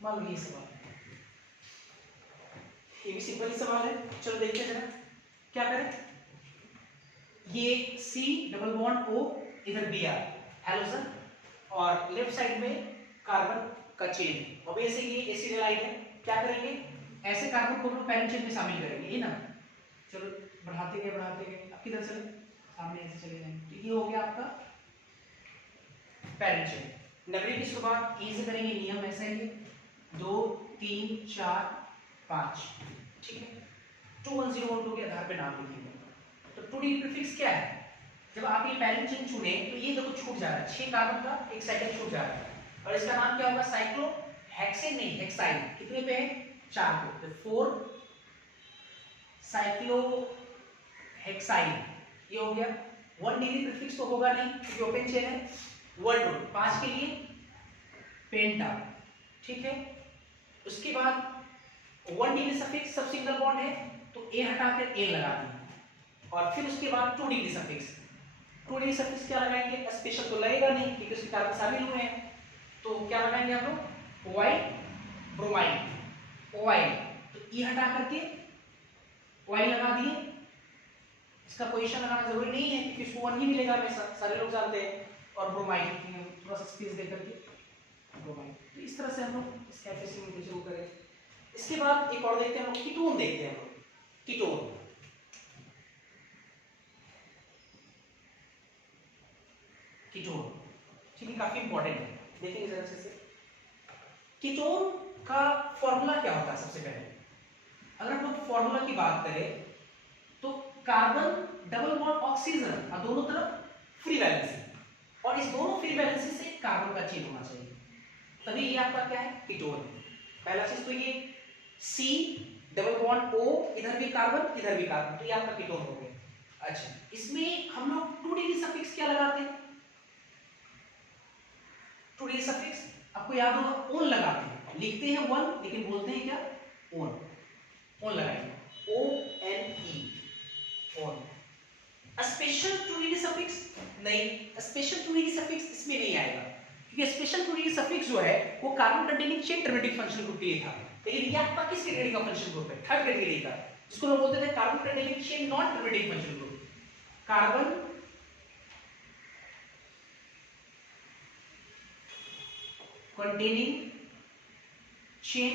मान लो ये सवाल, ये भी सिंपल ही सवाल है, चलो देखते हैं जरा क्या करें। ये C डबल बॉन्ड O, इधर Br हैलोजन, और लेफ्ट साइड में कार्बन का चेन, ऑब्वियसली ये एसिड हैलाइड है, क्या करेंगे, ऐसे कार्बन को हम पैरेंट चेन में शामिल करेंगे, ये ना, चलो बढ़ाते गए अब किधर चले, सामने ऐसे चले जाएंगे, तो ये हो गया आपका पैरेंट चेन। नंबरिंग की शुरुआत ए से करेंगे, नियम ऐसा है, 2 3 4 5, ठीक है। 2101 के आधार पे नाम लिखेंगे। तो 2D प्रीफिक्स क्या है? जब आप ये पैरेंट चेन चुने तो ये देखो छूट जा रहा है, 6 कार्बन का एक साइकिल छूट जा रहा है, और इसका नाम क्या होगा? साइक्लोहेक्सेन नहीं, हेक्साइन। कितने पे है? 4 पे, तो 4 साइक्लोहेक्साइन ये हो गया। 1D प्रीफिक्स तो होगा नहीं क्योंकि ओपन चेन है। 1 5 के लिए पेंटा, ठीक है। उसके बाद 1D सफिक्स सब सिंगल बॉन्ड है तो ए हटाकर ए लगा दिए, और फिर उसके बाद 2D सफिक्स। 2D सफिक्स क्या लगाएंगे? स्पेशल तो लगेगा नहीं क्योंकि उसके कार्बन शामिल हुए हैं, तो क्या लगाएंगे हम लोग? ओआई ब्रोमाइड, ओआई, तो ई हटा करके ओआई लगा दिए। इसका पोजीशन लगाना जरूरी नहीं है क्योंकि इसको 1 ही मिलेगा हमेशा, सारे लोग जानते हैं। और ब्रोमाइड थोड़ा सा स्पेस दे करके ब्रोमाइड। तो इस तरह से हम लोग इस कैफे में शुरू करें। इसके बाद एक और देखते हैं हम लोग, कीटोन देखते हैं हम लोग। कीटोन ठीक है, काफी इंपॉर्टेंट है, देखेंगे जरा से। कीटोन का फॉर्मूला क्या होता है? सबसे पहले अगर हम लोग फॉर्मूला की बात करें तो कार्बन डबल बॉन्ड ऑक्सीजन और दोनों तरफ फ्री वैलेंसी, और इस दोनों फ्री वैलेंसी से कार्बन का चेन होना चाहिए, तभी ये आपका क्या है? कीटोन है। पहला चीज तो ये C डबल बॉन्ड O, इधर भी कार्बन इधर भी कार्बन, तो ये आपका कीटोन हो गया। अच्छा, इसमें हम लोग 2D सफिक्स क्या लगाते हैं? 2D सफिक्स आपको याद होगा, ओन लगाते हैं, लिखते हैं 1 लेकिन बोलते हैं क्या? ओन। ओन लगाएंगे, ONE, own. Special 2D suffix नहीं, स्पेशल 2D सफिक्स इसमें नहीं आएगा क्योंकि स्पेशल 2D सफिक्स जो है वो carbon containing chain terminating functional group के लिए था, लेकिन ये आपका किस कैटेगरी का फंक्शनल ग्रुप है? 3rd कैटेगरी का, जिसको लोग बोलते थे carbon containing chain non terminating functional group. Carbon containing chain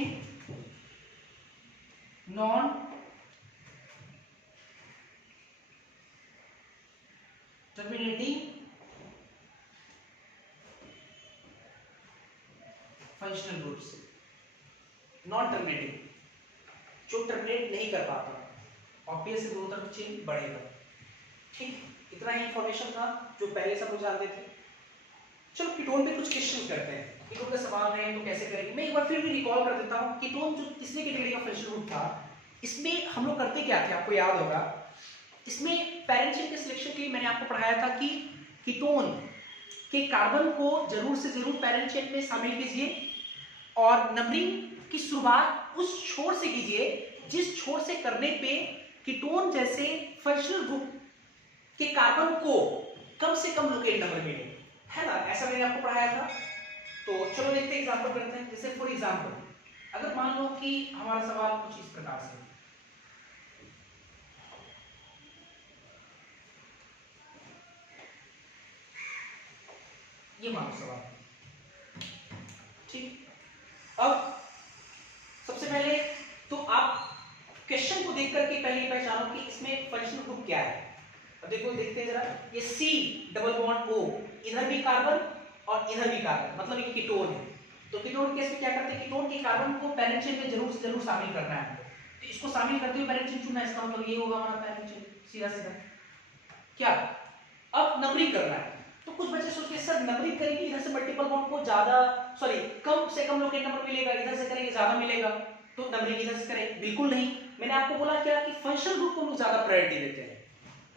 non terminating functional groups, non terminating, जो टर्मिनेट नहीं कर पाता, ऑब्वियस दोनों तरफ चेन बढ़ेगा। ठीक, इतना ही इंफॉर्मेशन था जो पहले सब लोग जानते थे। चलो कीटोन पे कुछ क्वेश्चंस करते हैं। कीटोन का सवाल रहे तो कैसे करेंगे? मैं एक बार फिर भी रिकॉल कर देता हूं। कीटोन जो तीसरे कैटेगरी का फंक्शनल ग्रुप था, इसमें हम लोग करते क्या थे? आपको याद होगा, इसमें पैरेंट चेन के सिलेक्शन के लिए मैंने आपको पढ़ाया था कि कीटोन के कार्बन को जरूर से जरूर पैरेंट चेन में शामिल कीजिए, और नंबरिंग की शुरुआत उस छोर से कीजिए जिस छोर से करने पे कीटोन जैसे फंक्शनल ग्रुप के कार्बन को कम से कम लोकेट नंबर मिले, है ना? ऐसा मैंने आपको पढ़ाया था। तो चलो देखते हैं, एग्जांपल करते हैं। जैसे फॉर एग्जांपल अगर मान लो कि हमारा सवाल कुछ इस प्रकार से, ये मान लो सवाल, ठीक। अब सबसे पहले तो आप क्वेश्चन को देख करके पहले पहचानो कि इसमें फंक्शनल ग्रुप क्या है। अब देखो, देखते हैं जरा, ये C डबल बॉन्ड O, इधर भी कार्बन और इधर भी कार्बन, मतलब ये कीटोन है। तो कीटोन केस में क्या करते हैं? कीटोन के कार्बन को पैरेंट चेन में जरूर से जरूर शामिल करना है हमको, तो इसको शामिल करते हुए पैरेंट चेन चुनना, इसका मतलब ये होगा हमारा पैरेंट चेन, सीधा सीधा। क्या अब नंबरिंग करना है, तो कुछ बच्चे सोचते हैं सर नंबरिंग करेंगे इधर से मल्टीपल बॉन्ड को ज्यादा, सॉरी कम से कम लोकेट नंबर मिलेगा, इधर से करेंगे ज्यादा मिलेगा, तो नंबरिंग इधर से करें? बिल्कुल नहीं। मैंने आपको बोला क्या कि फंक्शनल ग्रुप को हम ज्यादा प्रायोरिटी देते हैं,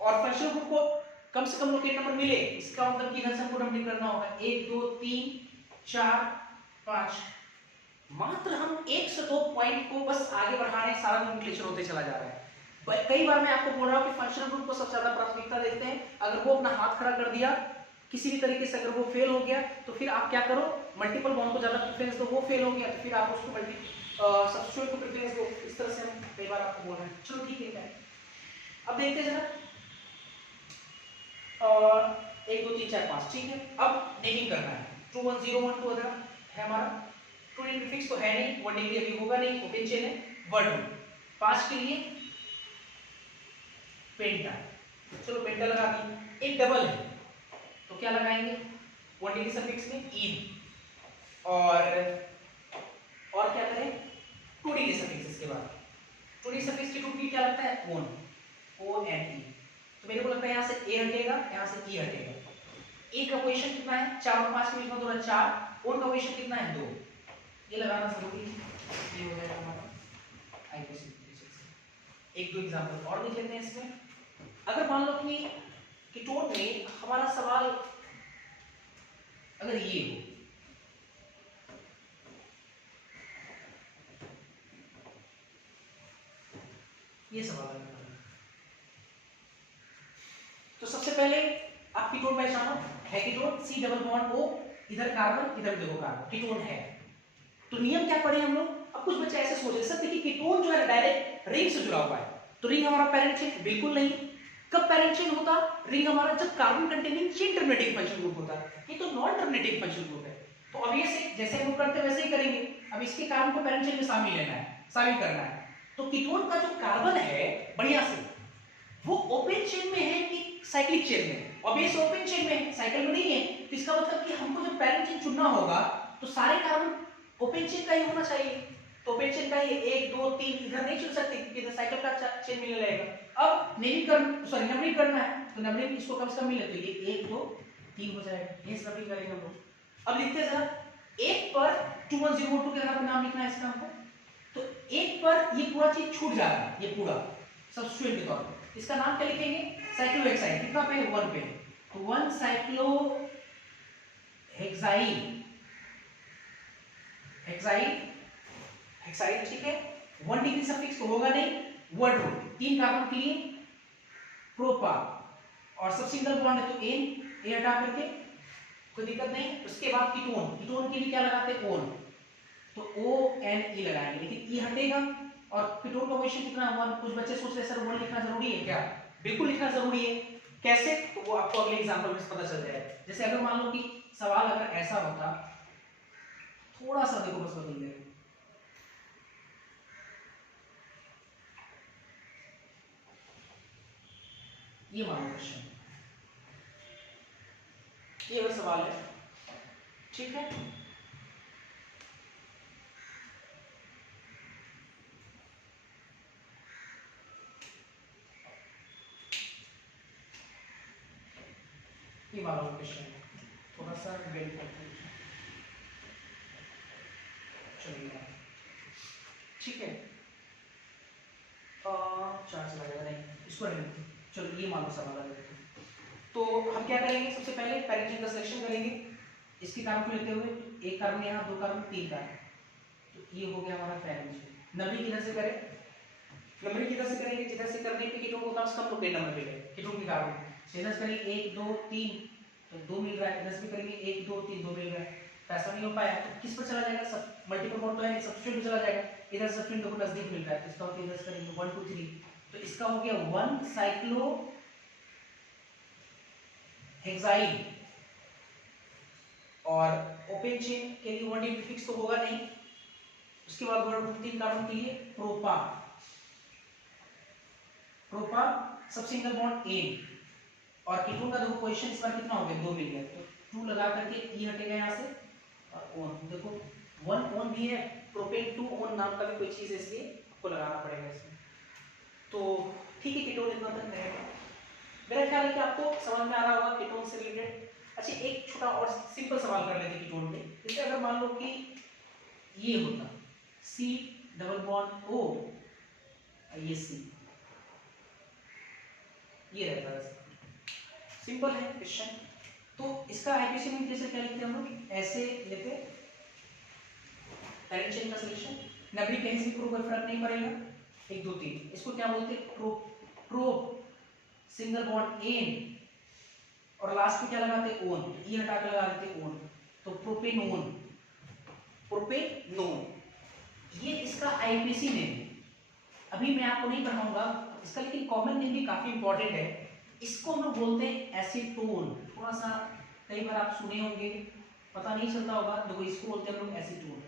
और फंक्शनल ग्रुप को कम से कम लोकेट नंबर मिले, इसका मतलब कि इधर से हमको नंबरिंग करना होगा 1 2 3 4 5। मात्र हम 1 से 2 पॉइंट को बस आगे बढ़ा रहे हैं, सारा नोमेनक्लेचर होते चला जा रहा है। कई बार मैं आपको बोल रहा हूं कि फंक्शनल ग्रुप को सबसे ज्यादा प्राथमिकता देते हैं। अगर वो अपना हाथ खड़ा कर दिया किसी भी तरीके से, अगर वो फेल हो गया तो फिर आप क्या करो? मल्टीपल बॉन्ड को ज्यादा प्रेफरेंस दो। वो फेल हो गया तो फिर आप उसको सब्स्टिट्यूट को प्रेफरेंस दो। इस तरह से हम कई बार आपको बोल रहे हैं। चलो ठीक है, अब देखते हैं जरा, और 1 2 3 4 5, ठीक है। अब नेमिंग करना है। 2101 तो अगर है हमारा 2D प्रीफिक्स तो है नहीं, 1 डिग्री अभी होगा नहीं, ओपन चेन है। 1 2 5 के लिए पेंटा, चलो पेंटा लगा दी। एक डबल है तो क्या लगाएंगे? 1 डिग्री सफिक्स में इन, और क्या करें? 2 डिग्री सफिक्स इसके बाद टूटी सफिक्स कीटोन की क्या लगता है ओन, ओ एन ई। तो मेरे को लगता है यहाँ से ए हटेगा, यहाँ से ई हटेगा। ए का पोजीशन कितना है 4 और 5 के बीच में 2 और 4, ओन का पोजीशन कितना है 2। ये लगाना जरूरी है। ये हो जाएगा हमारा आईपीसी। एक दो एग्जांपल और देख लेते हैं इसमें। अगर मान लो कि कीटोन में हमारा सवाल अगर ये हो, ये सवाल है, तो सबसे पहले आप कीटोन पहचानो, है ketone C double bond O, इधर कार्बन इधर देखो कार्बन, कीटोन है। तो नियम क्या पढ़े हम लोग। अब कुछ बच्चे ऐसे सोच रहे सर देखिए कीटोन जो है डायरेक्ट रिंग से जुड़ा हुआ है, तो रिंग हमारा पैरेंट चेन बिल्कुल नहीं। कब पैरेंट चेन होता रिंग हमारा, जब carbon containing chain terminating function group होता है। ये तो नॉन टर्मिनेटिंग फंक्शन ग्रुप है, तो अब ये से जैसे हम लोग करते हैं वैसे ही करेंगे। अब इसके कार्बन को पैरेंट चेन में शामिल लेना है, शामिल करना है। तो कीटोन का जो कार्बन है बढ़िया से वो ओपन चेन में है कि साइक्लिक चेन में, और बेस ओपन चेन में साइकिल में नहीं है। तो इसका मतलब कि हमको जब पैरेंट चेन चुनना होगा तो सारे कार्बन ओपन चेन का ही होना चाहिए। तो ओपन चेन का ये 1 2 3 इधर नहीं चुन सकते क्योंकि इधर साइकिल का चेन मिलने लगेगा। अब नवीकरण सॉरी नंबरिंग करना है, तो नंबरिंग इसको कम से कम मिले, तो ये 1 2 3 हो जाएगा, ये नंबरिंग करेंगे हम लोग। अब लिखते हैं जरा, 1 पर 2102 के आधार पर नाम लिखना है इसका हमको। तो 1 पर ये पूरा चीज छूट जा रहा है, ये पूरा सब्स्टिट्यूएंट के तौर पर। इसका नाम क्या लिखेंगे साइक्लोहेक्साइड। कितना पे है 1 पे, तो 1 साइक्लो हेक्साइड, हेक्साइड ठीक है। 1 डिग्री सफिक्स तो होगा नहीं, वर्ड रूट 3 कार्बन के लिए प्रोपा, और सब सिंगल बॉन्ड है तो एन, ए हटा करके कोई दिक्कत नहीं। उसके बाद कीटोन, कीटोन के लिए क्या लगाते हैं ओन, तो ओ एन ई लगाएंगे, लेकिन ई हटेगा। और कीटोन का पोजीशन कितना 1। कुछ बच्चे सोच रहे सर 1 लिखना जरूरी है क्या, बिल्कुल लिखना जरूरी है। कैसे, तो वो आपको अगले एग्जांपल में पता चल जाएगा। जैसे अगर मान लो कि सवाल अगर ऐसा होता, थोड़ा सा देखो बस बदल जाएगा, ये मान लो क्वेश्चन, ये अगर सवाल है ठीक है, ये मान लो क्वेश्चन थोड़ा सा बेंड करते हैं, चलिए ठीक है। चार चला जाएगा नहीं, इसको नहीं, चलो ये मान लो सवाल है। तो हम क्या करेंगे, सबसे पहले पैरेंट चेन का सिलेक्शन करेंगे। इसके कार्बन को लेते हुए एक कार्बन यहाँ, 2 कार्बन 3 कार्बन, तो ये हो गया हमारा पैरेंट चेन। नंबरिंग किधर से करें, नंबरिंग किधर से करेंगे, जिधर से करने पे कीटोन को कम से कम लोग नंबर मिले, कीटोन के कार्बन इधर से करेंगे 1 2 3 तो 2 मिल रहा है, इधर से करेंगे 1 2 3 2 मिल रहा है। ऐसा नहीं हो पाया तो किस पर चला जाएगा, सब मल्टीपल बॉन्ड तो है, सब्स्टिट्यूट में चला जाएगा। इधर सब्स्टिट्यूट देखो नजदीक मिल रहा है, इसका मतलब इधर से करेंगे 1 2 3, तो इसका हो गया 1 साइक्लो हेक्साइड। और ओपन चेन के लिए 1 डिग्री फिक्स तो होगा नहीं। उसके बाद वर्ड 3 कार्बन के लिए प्रोपा, प्रोपा सब सिंगल बॉन्ड एन, और कीटोन का देखो पोजीशन इस बार कितना हो गया 2 मिल गया, तो 2 लगा करके ई हटेगा यहाँ से, और ओन देखो 1 ओन भी है, प्रोपेन 2 ओन नाम का भी कोई चीज है, इसलिए आपको लगाना पड़ेगा इसमें। तो ठीक है, कीटोन इतना तक रहेगा। मेरा ख्याल है कि आपको समझ में आ रहा होगा कीटोन से रिलेटेड। अच्छा एक छोटा और सिंपल सवाल कर लेते हैं कीटोन पे। जैसे अगर मान लो कि ये होता C डबल बॉन्ड O, ये C, ये रहता है, सिंपल है क्वेश्चन। तो इसका आईपीसी में जैसे क्या लिखते हैं हम लोग, ऐसे लेते पैरेंट चेन का सिलेक्शन, नंबरिंग कहीं से कोई फर्क नहीं पड़ेगा, 1 2 3। इसको क्या बोलते हैं, प्रो सिंगल बॉन्ड एन, और लास्ट में क्या लगाते हैं ओन, ये हटा के लगा देते हैं ओन, तो प्रोपेनोन, प्रोपेनोन, ये इसका आईपीसी नेम है। अभी मैं आपको नहीं पढ़ाऊंगा इसका, लेकिन कॉमन नेम भी काफी इंपॉर्टेंट है। इसको हम लोग बोलते हैं एसीटोन। थोड़ा सा कई बार आप सुने होंगे, पता नहीं चलता होगा, देखो इसको बोलते हैं हम लोग एसीटोन,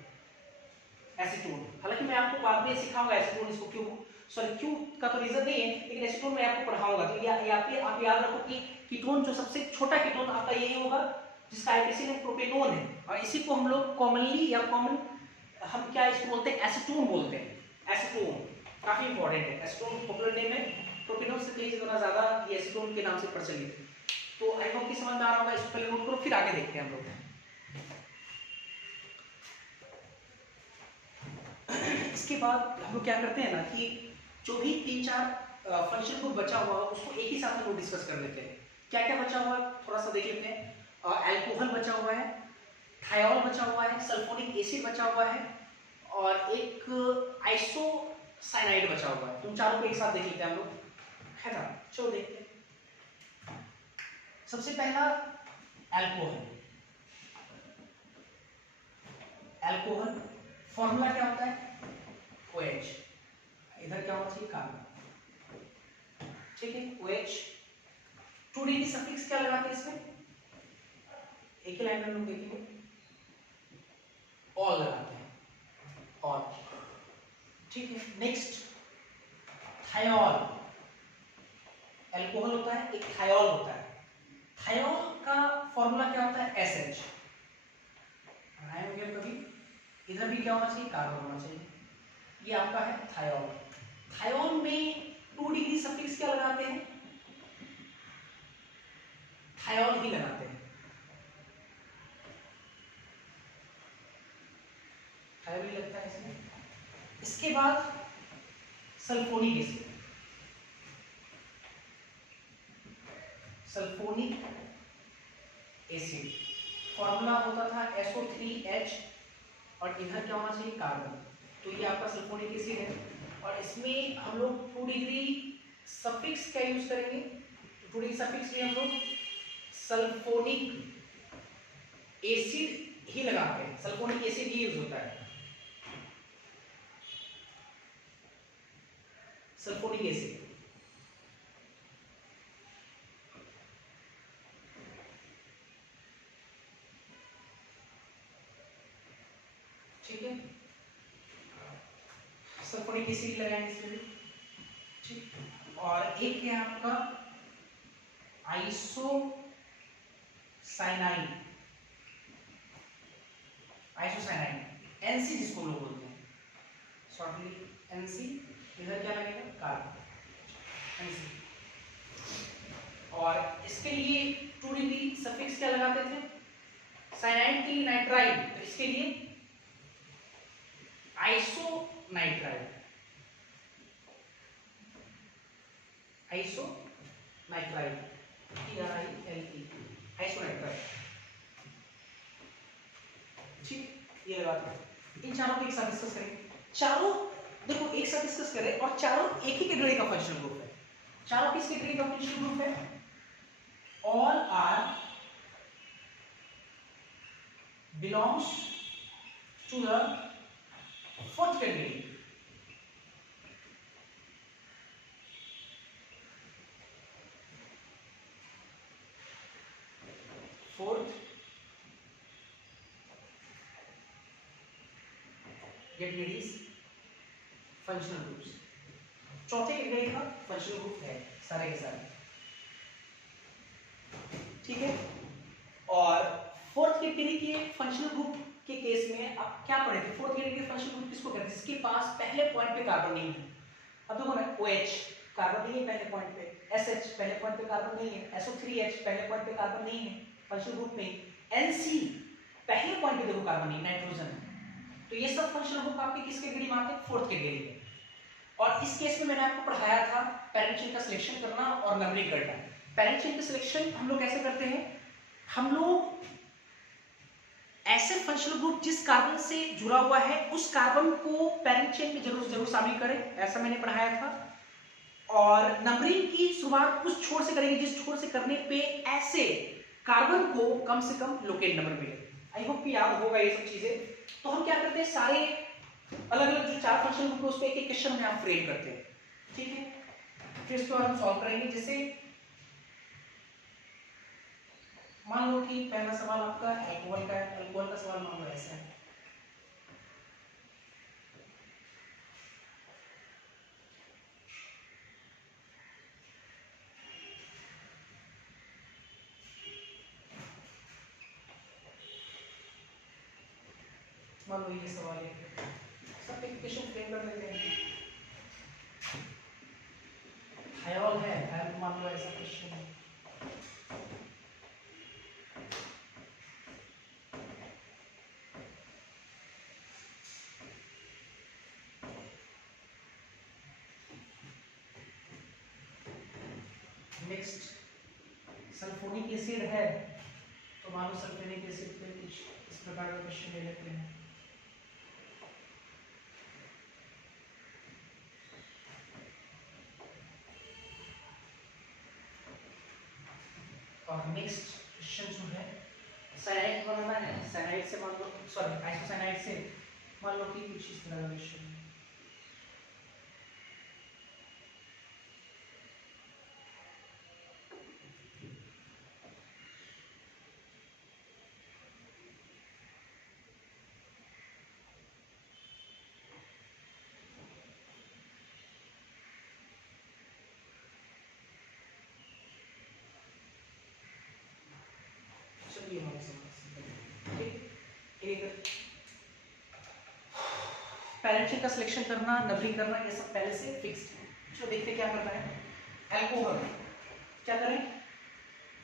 एसीटोन। हालांकि मैं आपको बाद में सिखाऊंगा एसीटोन इसको क्यों, सॉरी क्यों का तो रीजन नहीं है, लेकिन एसीटोन मैं आपको पढ़ाऊंगा। तो आप याद रखो कि कीटोन जो सबसे छोटा कीटोन आपका यही होगा जिसका आईपीसी नेम प्रोपेनोन है, और इसी को हम लोग कॉमनली या कॉमन हम क्या इसको बोलते हैं, एसीटोन बोलते हैं, एसीटोन। काफी इंपॉर्टेंट है। एसीटोन पॉपुलर नेम है, प्रोपिनोल से कई गुना ज्यादा ये एसीटोन के नाम से प्रचलित है। तो आई होप कि समझ में आ रहा होगा, इसको पहले नोट करो, फिर आगे देखते हैं हम लोग। इसके बाद हम लोग क्या करते हैं ना कि जो भी 3-4 फंक्शन ग्रुप बचा हुआ है उसको एक ही साथ में लोग डिस्कस कर लेते हैं। क्या क्या बचा हुआ है थोड़ा सा देख लेते हैं। अल्कोहल बचा हुआ है, थायोल बचा हुआ है, सल्फोनिक एसिड बचा हुआ है और एक आइसोसाइनाइड बचा हुआ है। तुम चारों को एक साथ देख लेते हैं हम लोग, है ना। चलो देखते हैं। सबसे पहला अल्कोहल। अल्कोहल फॉर्मूला क्या होता है? OH, इधर क्या होना चाहिए? कार्बन, ठीक है। OH 2D की सफिक्स क्या लगाते हैं इसमें? एक ही लाइन में लोग देखेंगे, ऑल लगाते हैं, ऑल, ठीक है। Next thiol. अल्कोहल होता है, एक थायोल होता है। थायोल का फॉर्मूला क्या होता है? SH। कभी इधर भी क्या होना चाहिए? कार्बन होना चाहिए। ये आपका है थायोल। थायोल में 2D की सफिक्स क्या लगाते हैं? थायोल ही लगाते हैं, थायोल ही लगता है इसमें। इसके बाद sulphonic acid. Sulphonic acid formula होता था SO3H और इधर क्या होना चाहिए? कार्बन। तो ये आपका सल्फोनिक एसिड है और इसमें हम लोग 2 डिग्री सफिक्स क्या यूज करेंगे? 2 डिग्री सफिक्स में हम लोग सल्फोनिक एसिड ही लगाते हैं, सल्फोनिक एसिड ही यूज होता है, सल्फोनिक एसिड। ठीक है, सल्फोनिक एसिड लगाएंगे इसमें भी, ठीक। और एक है आपका आइसोसाइनाइड। आइसोसाइनाइड NC जिसको लोग बोलते हैं शॉर्टली NC। इधर क्या लगेगा? Carbon, NC। और इसके लिए 2 डिग्री सफिक्स क्या लगाते थे? साइनाइड के लिए नाइट्राइल, तो इसके लिए आइसोनाइट्राइल, आइसोनाइट्राइल, TRILE, आइसोनाइट्राइल, ठीक। ये लगाते हैं। इन चारों को एक साथ डिस्कस करेंगे। चारों देखो एक साथ डिस्कस करें और चारों एक ही कैटेगरी का फंक्शनल ग्रुप है। चारों किस कैटेगरी का फंक्शनल ग्रुप है? All are belongs to the fourth category. Fourth categories functional groups. चौथे कैटेगरी का फंक्शनल ग्रुप है सारे के सारे, ठीक है। और फोर्थ कैटेगरी के फंक्शनल ग्रुप के केस में आप क्या पढ़े थे? फोर्थ कैटेगरी के फंक्शनल ग्रुप किसको कहते हैं? जिसके पास पहले पॉइंट पे कार्बन नहीं है। अब देखो ना, OH कार्बन नहीं है पहले पॉइंट पे, SH पहले पॉइंट पे कार्बन नहीं है, SO3H पहले पॉइंट पे कार्बन नहीं है फंक्शनल ग्रुप में, NC पहले पॉइंट पे देखो कार्बन नहीं, नाइट्रोजन है। तो ये सब फंक्शनल ग्रुप आपके किस कैटेगरी में आते हैं? फोर्थ कैटेगरी में। और इस केस में मैंने आपको पढ़ाया था पैरेंट चेन का सिलेक्शन करना और नंबरिंग करना। पैरेंट चेन का सिलेक्शन हम लोग कैसे करते हैं? हम लोग ऐसे फंक्शनल ग्रुप जिस कार्बन से जुड़ा हुआ है उस कार्बन को पैरेंट चेन में जरूर शामिल करें, ऐसा मैंने पढ़ाया था। और नंबरिंग की शुरुआत उस छोर से करेंगे जिस छोर से करने पे ऐसे कार्बन को कम से कम लोकेट नंबर मिले। आई होप कि याद होगा ये सब चीजें। तो हम क्या करते हैं, सारे अलग अलग जो 4 फंक्शनल ग्रुप है उस पे एक एक क्वेश्चन में आप फ्रेम करते हैं, ठीक है। फिर इसको हम सॉल्व करेंगे। जैसे मान लो कि पहला सवाल आपका अल्कोहल का है, अल्कोहल का सवाल मान लो ऐसा है। मान लो ये सवाल है, सब एक क्वेश्चन फ्रेम कर लेते हैं। मान लो ऐसा क्वेश्चन है। नेक्स्ट सल्फोनिक एसिड है, तो मान लो सल्फोनिक एसिड पे कुछ इस प्रकार का क्वेश्चन ले लेते हैं। और नेक्स्ट क्वेश्चन जो है साइनाइड बनाना है, साइनाइड से मान लो, सॉरी आइसोसाइनाइड से मान लो कि कुछ इस तरह का क्वेश्चन है। चलिए हमारे समझ ठीक, पैरेंट चेन का सिलेक्शन करना, नबरिंग करना, ये सब पहले से फिक्स्ड है। चलो देखते क्या करना है। अल्कोहल क्या करें,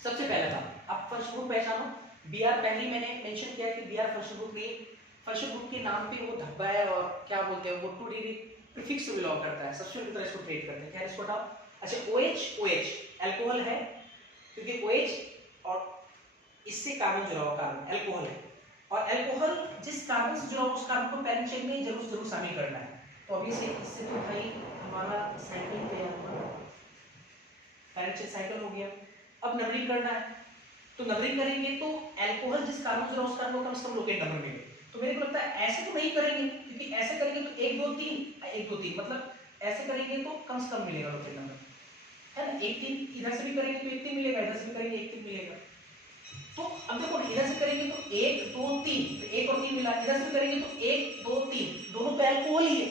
सबसे पहले था आप फर्स्ट ग्रुप पहचानो। बीआर पहले ही मैंने मेंशन किया है कि बीआर फर्स्ट ग्रुप नहीं, फर्स्ट ग्रुप के नाम पे वो धब्बा है और क्या बोलते हैं वो 2 डिग्री प्रीफिक्स से बिलोंग करता है, सब्स्टिट्यूट की तरह इसको ट्रीट करते हैं। क्या इसको हटाओ। अच्छा OH अल्कोहल है क्योंकि OH और इससे कार्बन जुड़ा हुआ कार्बन अल्कोहल है, और अल्कोहल जिस कार्बन से जुड़ा उस कार्बन को पैरेंट चेन में जरूर शामिल करना है। तो अभी से इससे तो भाई हमारा साइकिल तैयार हुआ, पैरेंट चेन साइकिल हो गया। अब नंबरिंग करना है, तो नंबरिंग करेंगे तो अल्कोहल जिस कार्बन से जुड़ा उस कार्बन को कम से कम लोकेट नंबर मिले। तो मेरे को लगता है ऐसे तो नहीं करेंगे, क्योंकि ऐसे करेंगे तो 1 2 3 मतलब ऐसे करेंगे तो कम से कम मिलेगा लोकेट नंबर, है ना। 1 3 इधर से भी करेंगे तो 1 3 मिलेगा, इधर से भी करेंगे 1 3 मिलेगा। तो अब देखो इधर से करेंगे तो 1 2 3, तो 1 और 3 मिला, इधर से करेंगे तो 1 2 3, दोनों पे अल्कोहल ही है,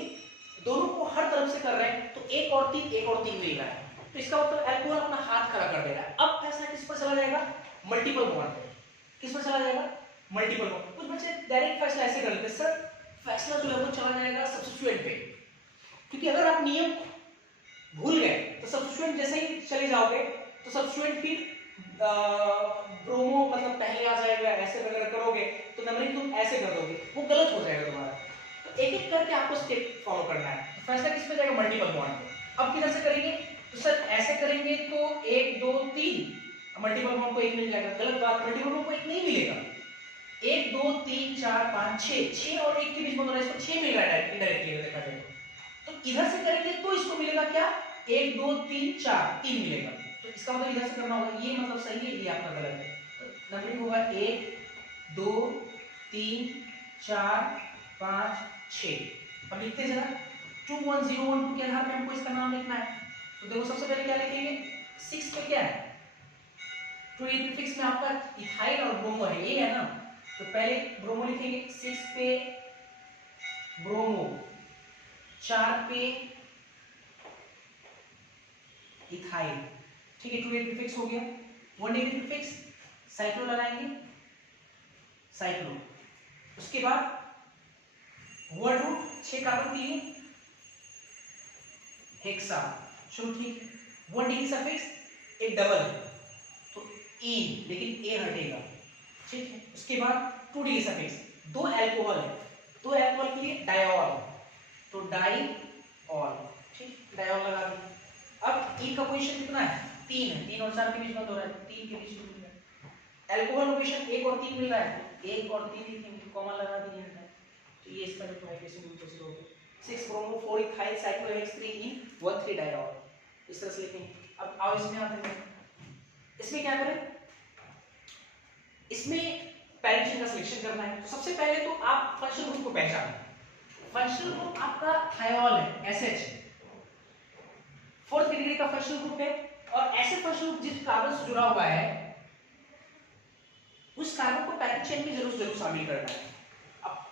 दोनों को हर तरफ से कर रहे हैं, तो 1 और 3 मिल रहा है। तो इसका मतलब अल्कोहल अपना हाथ खड़ा कर दे रहा है। अब फैसला किस पर चला जाएगा, मल्टीपल बॉन्ड पे। किस पर चला जाएगा, मल्टीपल बॉन्ड। कुछ बच्चे डायरेक्ट फैसला ऐसे कर लेते हैं, सर फैसला जो है वो चला जाएगा सब्स्टिट्यूएंट पे, क्योंकि अगर आप नियम भूल गए तो सब्स्टिट्यूएंट जैसे ही चले जाओगे तो सब्स्टिट्यूएंट फिर ब्रोमो मतलब पहले आ जाएगा, ऐसे वगैरह करोगे तो नंबरिंग तुम ऐसे कर दोगे, वो गलत हो जाएगा तुम्हारा। तो एक एक करके आपको स्टेप फॉलो करना है। तो फैसला किस पे जाएगा, मल्टीपल बॉन्ड पे। अब किधर से करेंगे, तो सर ऐसे करेंगे तो 1 2 3, मल्टीपल बॉन्ड को 1 मिल जाएगा। गलत बात, मल्टीपल बॉन्ड को 1 नहीं मिलेगा। 1 2 3 4 5 6 और 1 के बीच में इसको 6 मिल रहा है इनडायरेक्टली देखा जाए तो इधर से करेंगे तो इसको मिलेगा क्या, 1 2 3 4 3 मिलेगा। तो इसका मतलब इधर से करना होगा, ये मतलब सही है, ये आपका गलत है। तो नंबरिंग होगा 1 2 3 4 5 6। अब लिखते जरा 2 1 0 1 2 के आधार पे हमको इसका नाम लिखना है। तो देखो सबसे पहले क्या लिखेंगे, 6 पे क्या है, तो ये प्रीफिक्स में आपका इथाइल और ब्रोमो है, ये है ना। तो पहले ब्रोमो लिखेंगे, 6 पे ब्रोमो, 4 पे इथाइल, ठीक है। 2 प्रीफिक्स हो गया। 1 डिग्री प्रीफिक्स साइक्लो लगाएंगे, साइक्लो। उसके बाद वर्ड रूट 6 कार्बन के लिए हेक्सा, चलो ठीक है। 1 डिग्री सफिक्स एक डबल है तो ई, लेकिन ए हटेगा, ठीक है। उसके बाद 2 डिग्री सफिक्स, 2 अल्कोहल है, 2 अल्कोहल के लिए डायऑल, तो डाइऑल, ठीक, डायऑल लगा दिया। अब ई का पोजीशन कितना है, 3 है, 3 और 4 के बीच में हो रहा है, 3 के बीच में मिल रहा है। अल्कोहल लोकेशन 1 और 3 मिल रहा है, 1 और 3 लिखेंगे, कॉमा लगा दिए हैं। तो ये इसका जो हाइड्रोजन यूनिट हो गया 6 ब्रोमो 4 इथाइल साइक्लोहेक्स 3 इन 1 3 डायऑल, इस तरह से लिखेंगे। अब आओ इसमें आते हैं, इसमें क्या करें, इसमें पैरेंट चेन का सिलेक्शन करना है। तो सबसे पहले तो आप फंक्शनल ग्रुप को पहचानें। फंक्शनल ग्रुप आपका थायोल है, SH, 4th डिग्री का फंक्शनल ग्रुप है। और ऐसे फंक्शनल ग्रुप जिस कार्बन से जुड़ा हुआ है उस कार्बन को पैरेंट चेन में जरूर शामिल करना है।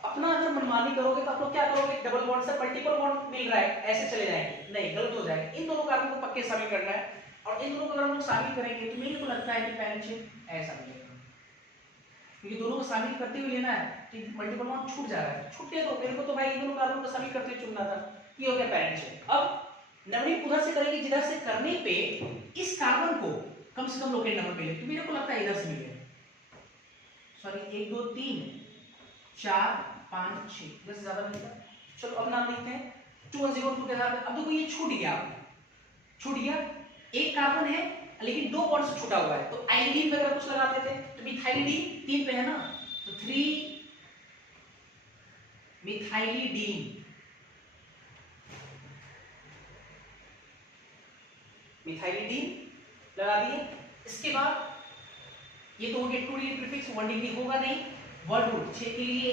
अपना अगर मनमानी करोगे तो आप लोग क्या करोगे, डबल बॉन्ड से मल्टीपल बॉन्ड मिल रहा है ऐसे चले जाएंगे, नहीं, गलत हो जाएगा। इन दोनों कार्बन को पक्के शामिल करना है, और इन दोनों को अगर हम लोग शामिल करेंगे तो मेरे को लगता है कि पैरेंट चेन ऐसा मिलेगा, क्योंकि दोनों को शामिल करते हुए लेना है कि मल्टीपल बॉन्ड छूट जा रहा है, छूटे तो मेरे को तो भाई इन दोनों कार्बन को शामिल करते हुए चुनना था, ये हो गया पैरेंट चेन। अब नंबरिंग उधर से करेंगे जिधर से करने पे इस कार्बन को कम से कम लोकेट नंबर मिले। तो मेरे को लगता है इधर से मिले, सॉरी 1 2 3 4 5 6, इधर से ज्यादा मिलता। चलो अब नाम लिखते हैं 2102 के साथ। अब देखो ये छूट गया, छूट गया, एक कार्बन है लेकिन 2 बॉन्ड से छूटा हुआ है, तो आइडिन वगैरह कुछ लगाते थे, तो मिथाइलिडीन 3 पे है ना, तो 3 मिथाइलिडीन, मिथाइलिडीन लगा दिए। इसके बाद ये तो हो गया 2 डिग्री प्रीफिक्स, 1 डिग्री होगा नहीं। वर्ड रूट 6 के लिए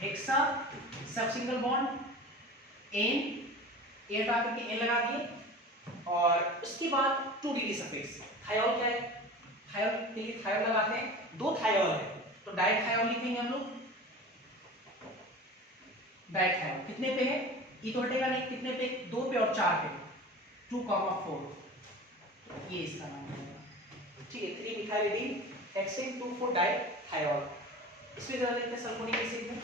हेक्सा सब सिंगल बॉन्ड एन, ए हटा करके एन लगा दिए। और उसके बाद 2 डिग्री सफिक्स थायोल, क्या है थायोल के लिए थायोल लगाते हैं, 2 थायोल है तो डाइथायोल लिखेंगे हम लोग, डाइथायोल कितने पे है, ये तो हटेगा नहीं, कितने पे 2 पे और 4 पे 2,4, ये इसका नाम है, ठीक है। 3 मिथाइलिडीन हेक्सेन 2,4 डाइथायोल। इसमें जरा देखते हैं सल्फोनिक एसिड में।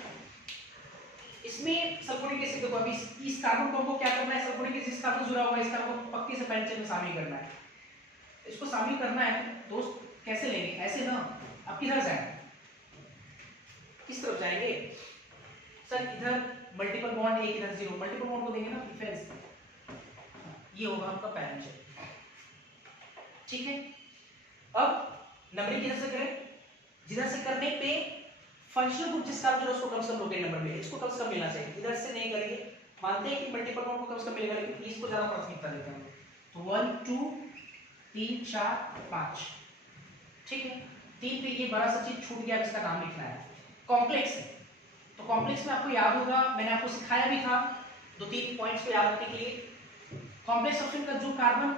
इसमें सल्फोनिक एसिड देखो, अभी इस कार्बन को हमको क्या करना है, सल्फोनिक एसिड इसका जुड़ा हुआ है, इसका हमको पक्के से पैरेंट चेन में शामिल करना है। इसको शामिल करना है दोस्त, कैसे लेंगे, ऐसे ना, अब किधर जाएंगे, किस तरफ जाएंगे सर, इधर मल्टीपल बॉन्ड, एक इधर जीरो, मल्टीपल बॉन्ड को देंगे ना प्रीफरेंस, ये होगा आपका पैरेंट चेन, ठीक है। अब नंबरिंग किधर से करें, जिधर से करने पे फंक्शनल ग्रुप जिसका जो उसको कम से कम लोकेट नंबर मिले, इसको कम से कम मिलना चाहिए, इधर से नहीं करेंगे, मानते हैं कि मल्टीपल बॉन्ड को कम से कम मिलेगा, लेकिन इसको ज्यादा प्राथमिकता देते हैं। तो 1 2 3 4 5, ठीक है। 3 पे ये बड़ा सा चीज छूट गया, इसका नाम लिखना है, कॉम्प्लेक्स है। तो कॉम्प्लेक्स में आपको याद होगा, मैंने आपको सिखाया भी था 2-3 पॉइंट्स को याद रखने के लिए। कॉम्प्लेक्स ऑप्शन का जो कार्बन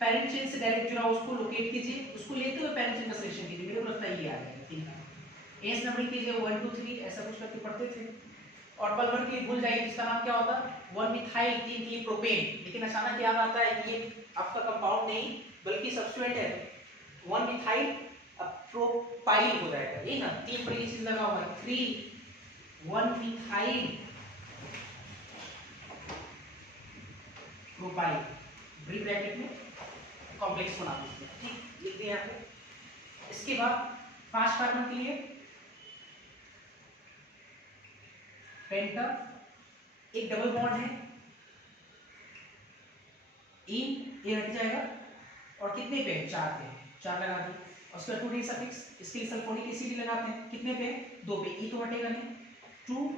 पैरेंट चेन से डायरेक्ट जुड़ा उसको लोकेट कीजिए, उसको लेते हुए पैरेंट चेन का सिलेक्शन कीजिए, मेरे को लगता है ये आ गया 3 का। एस नंबर कीजिए 1 2 3 ऐसा कुछ करके पढ़ते थे। और पल भर के लिए भूल जाइए इसका नाम क्या होता, 1 मिथाइल 3 के लिए प्रोपेन, लेकिन अचानक याद आता है कि ये आपका कंपाउंड नहीं बल्कि सब्स्टिट्यूएंट है, 1 मिथाइल प्रोपाइल हो जाएगा, ये ना 3 पर ये चीज लगा हुआ है, 3 1 मिथाइल प्रोपाइल, ब्री ब्रैकेट में कॉम्प्लेक्स बना दीजिए, ठीक, लिख दिया यहाँ पे। इसके बाद 5 कार्बन के लिए पेंटा, एक डबल बॉन्ड है, इन ये हट जाएगा, और कितने पे 4 पे, 4 लगा दी, और उसका 2 डी सफिक्स, इसके लिए सल्फोनिक एसिड लगाते हैं, कितने पे 2 पे, ई तो हटेगा नहीं, 2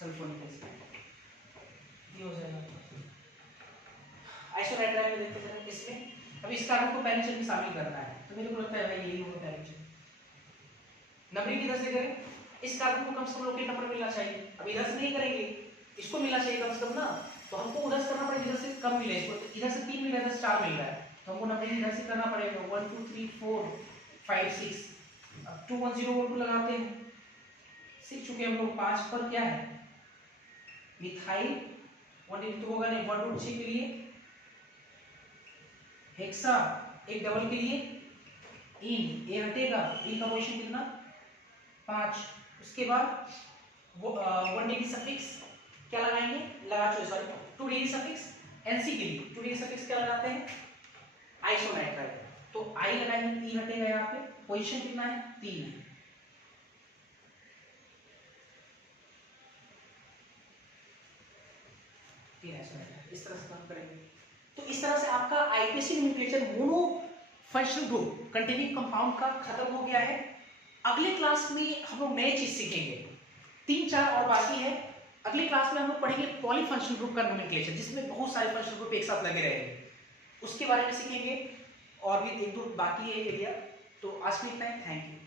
सल्फोनिक एसिड, ये हो जाएगा। आइसोनाइट्राइल में देखते हैं इसमें, अभी इस कार्बन को पैरेंट चेन में शामिल करना है, तो मेरे को लगता है भाई यही होगा पैरेंट चेन। नंबरिंग किधर से करें, इस कार्बन को कम से कम लोकेट नंबर मिलना चाहिए, अब इधर से नहीं करेंगे, इसको मिलना चाहिए कम से कम ना, तो हमको उधर से करना पड़ेगा जिधर से कम मिले, इसको इधर से 3 मिल रहा है, इधर से 4 मिल रहा है, तो हमको नंबरिंग इधर से करना पड़ेगा 1 2 3 4 5 6। अब 2 1 0 1 2 लगाते हैं, सीख चुके हम लोग। 5 पर क्या है मिथाइल, 1 डिग्री तो होगा नहीं, 1 2 6 के लिए हेक्सा, एक डबल के लिए इन, ए हटेगा, इन का पोजीशन कितना 5। उसके बाद वो 1 डिग्री सफिक्स क्या लगाएंगे, लगा चुके, सॉरी 2 डिग्री सफिक्स एनसी के लिए 2 डिग्री सफिक्स क्या लगाते हैं आइसोनाइट्राइल, तो आई लगाएंगे, ई हटेगा, यहाँ पे पोजीशन कितना है 3 है, इस तरह से काम करेंगे। तो इस तरह से आपका IUPAC nomenclature mono functional group containing compound का खत्म हो गया है। अगले क्लास में हम लोग नए चीज सीखेंगे, 3-4 और बाकी है। अगली क्लास में हम लोग पढ़ेंगे पॉलीफंक्शनल ग्रुप का नोमेनक्लेचर, जिसमें बहुत सारे फंक्शनल ग्रुप एक साथ लगे रहेंगे, उसके बारे में सीखेंगे, और भी 1-2 बाकी है एरिया। तो आज के लिए इतना ही, थैंक यू।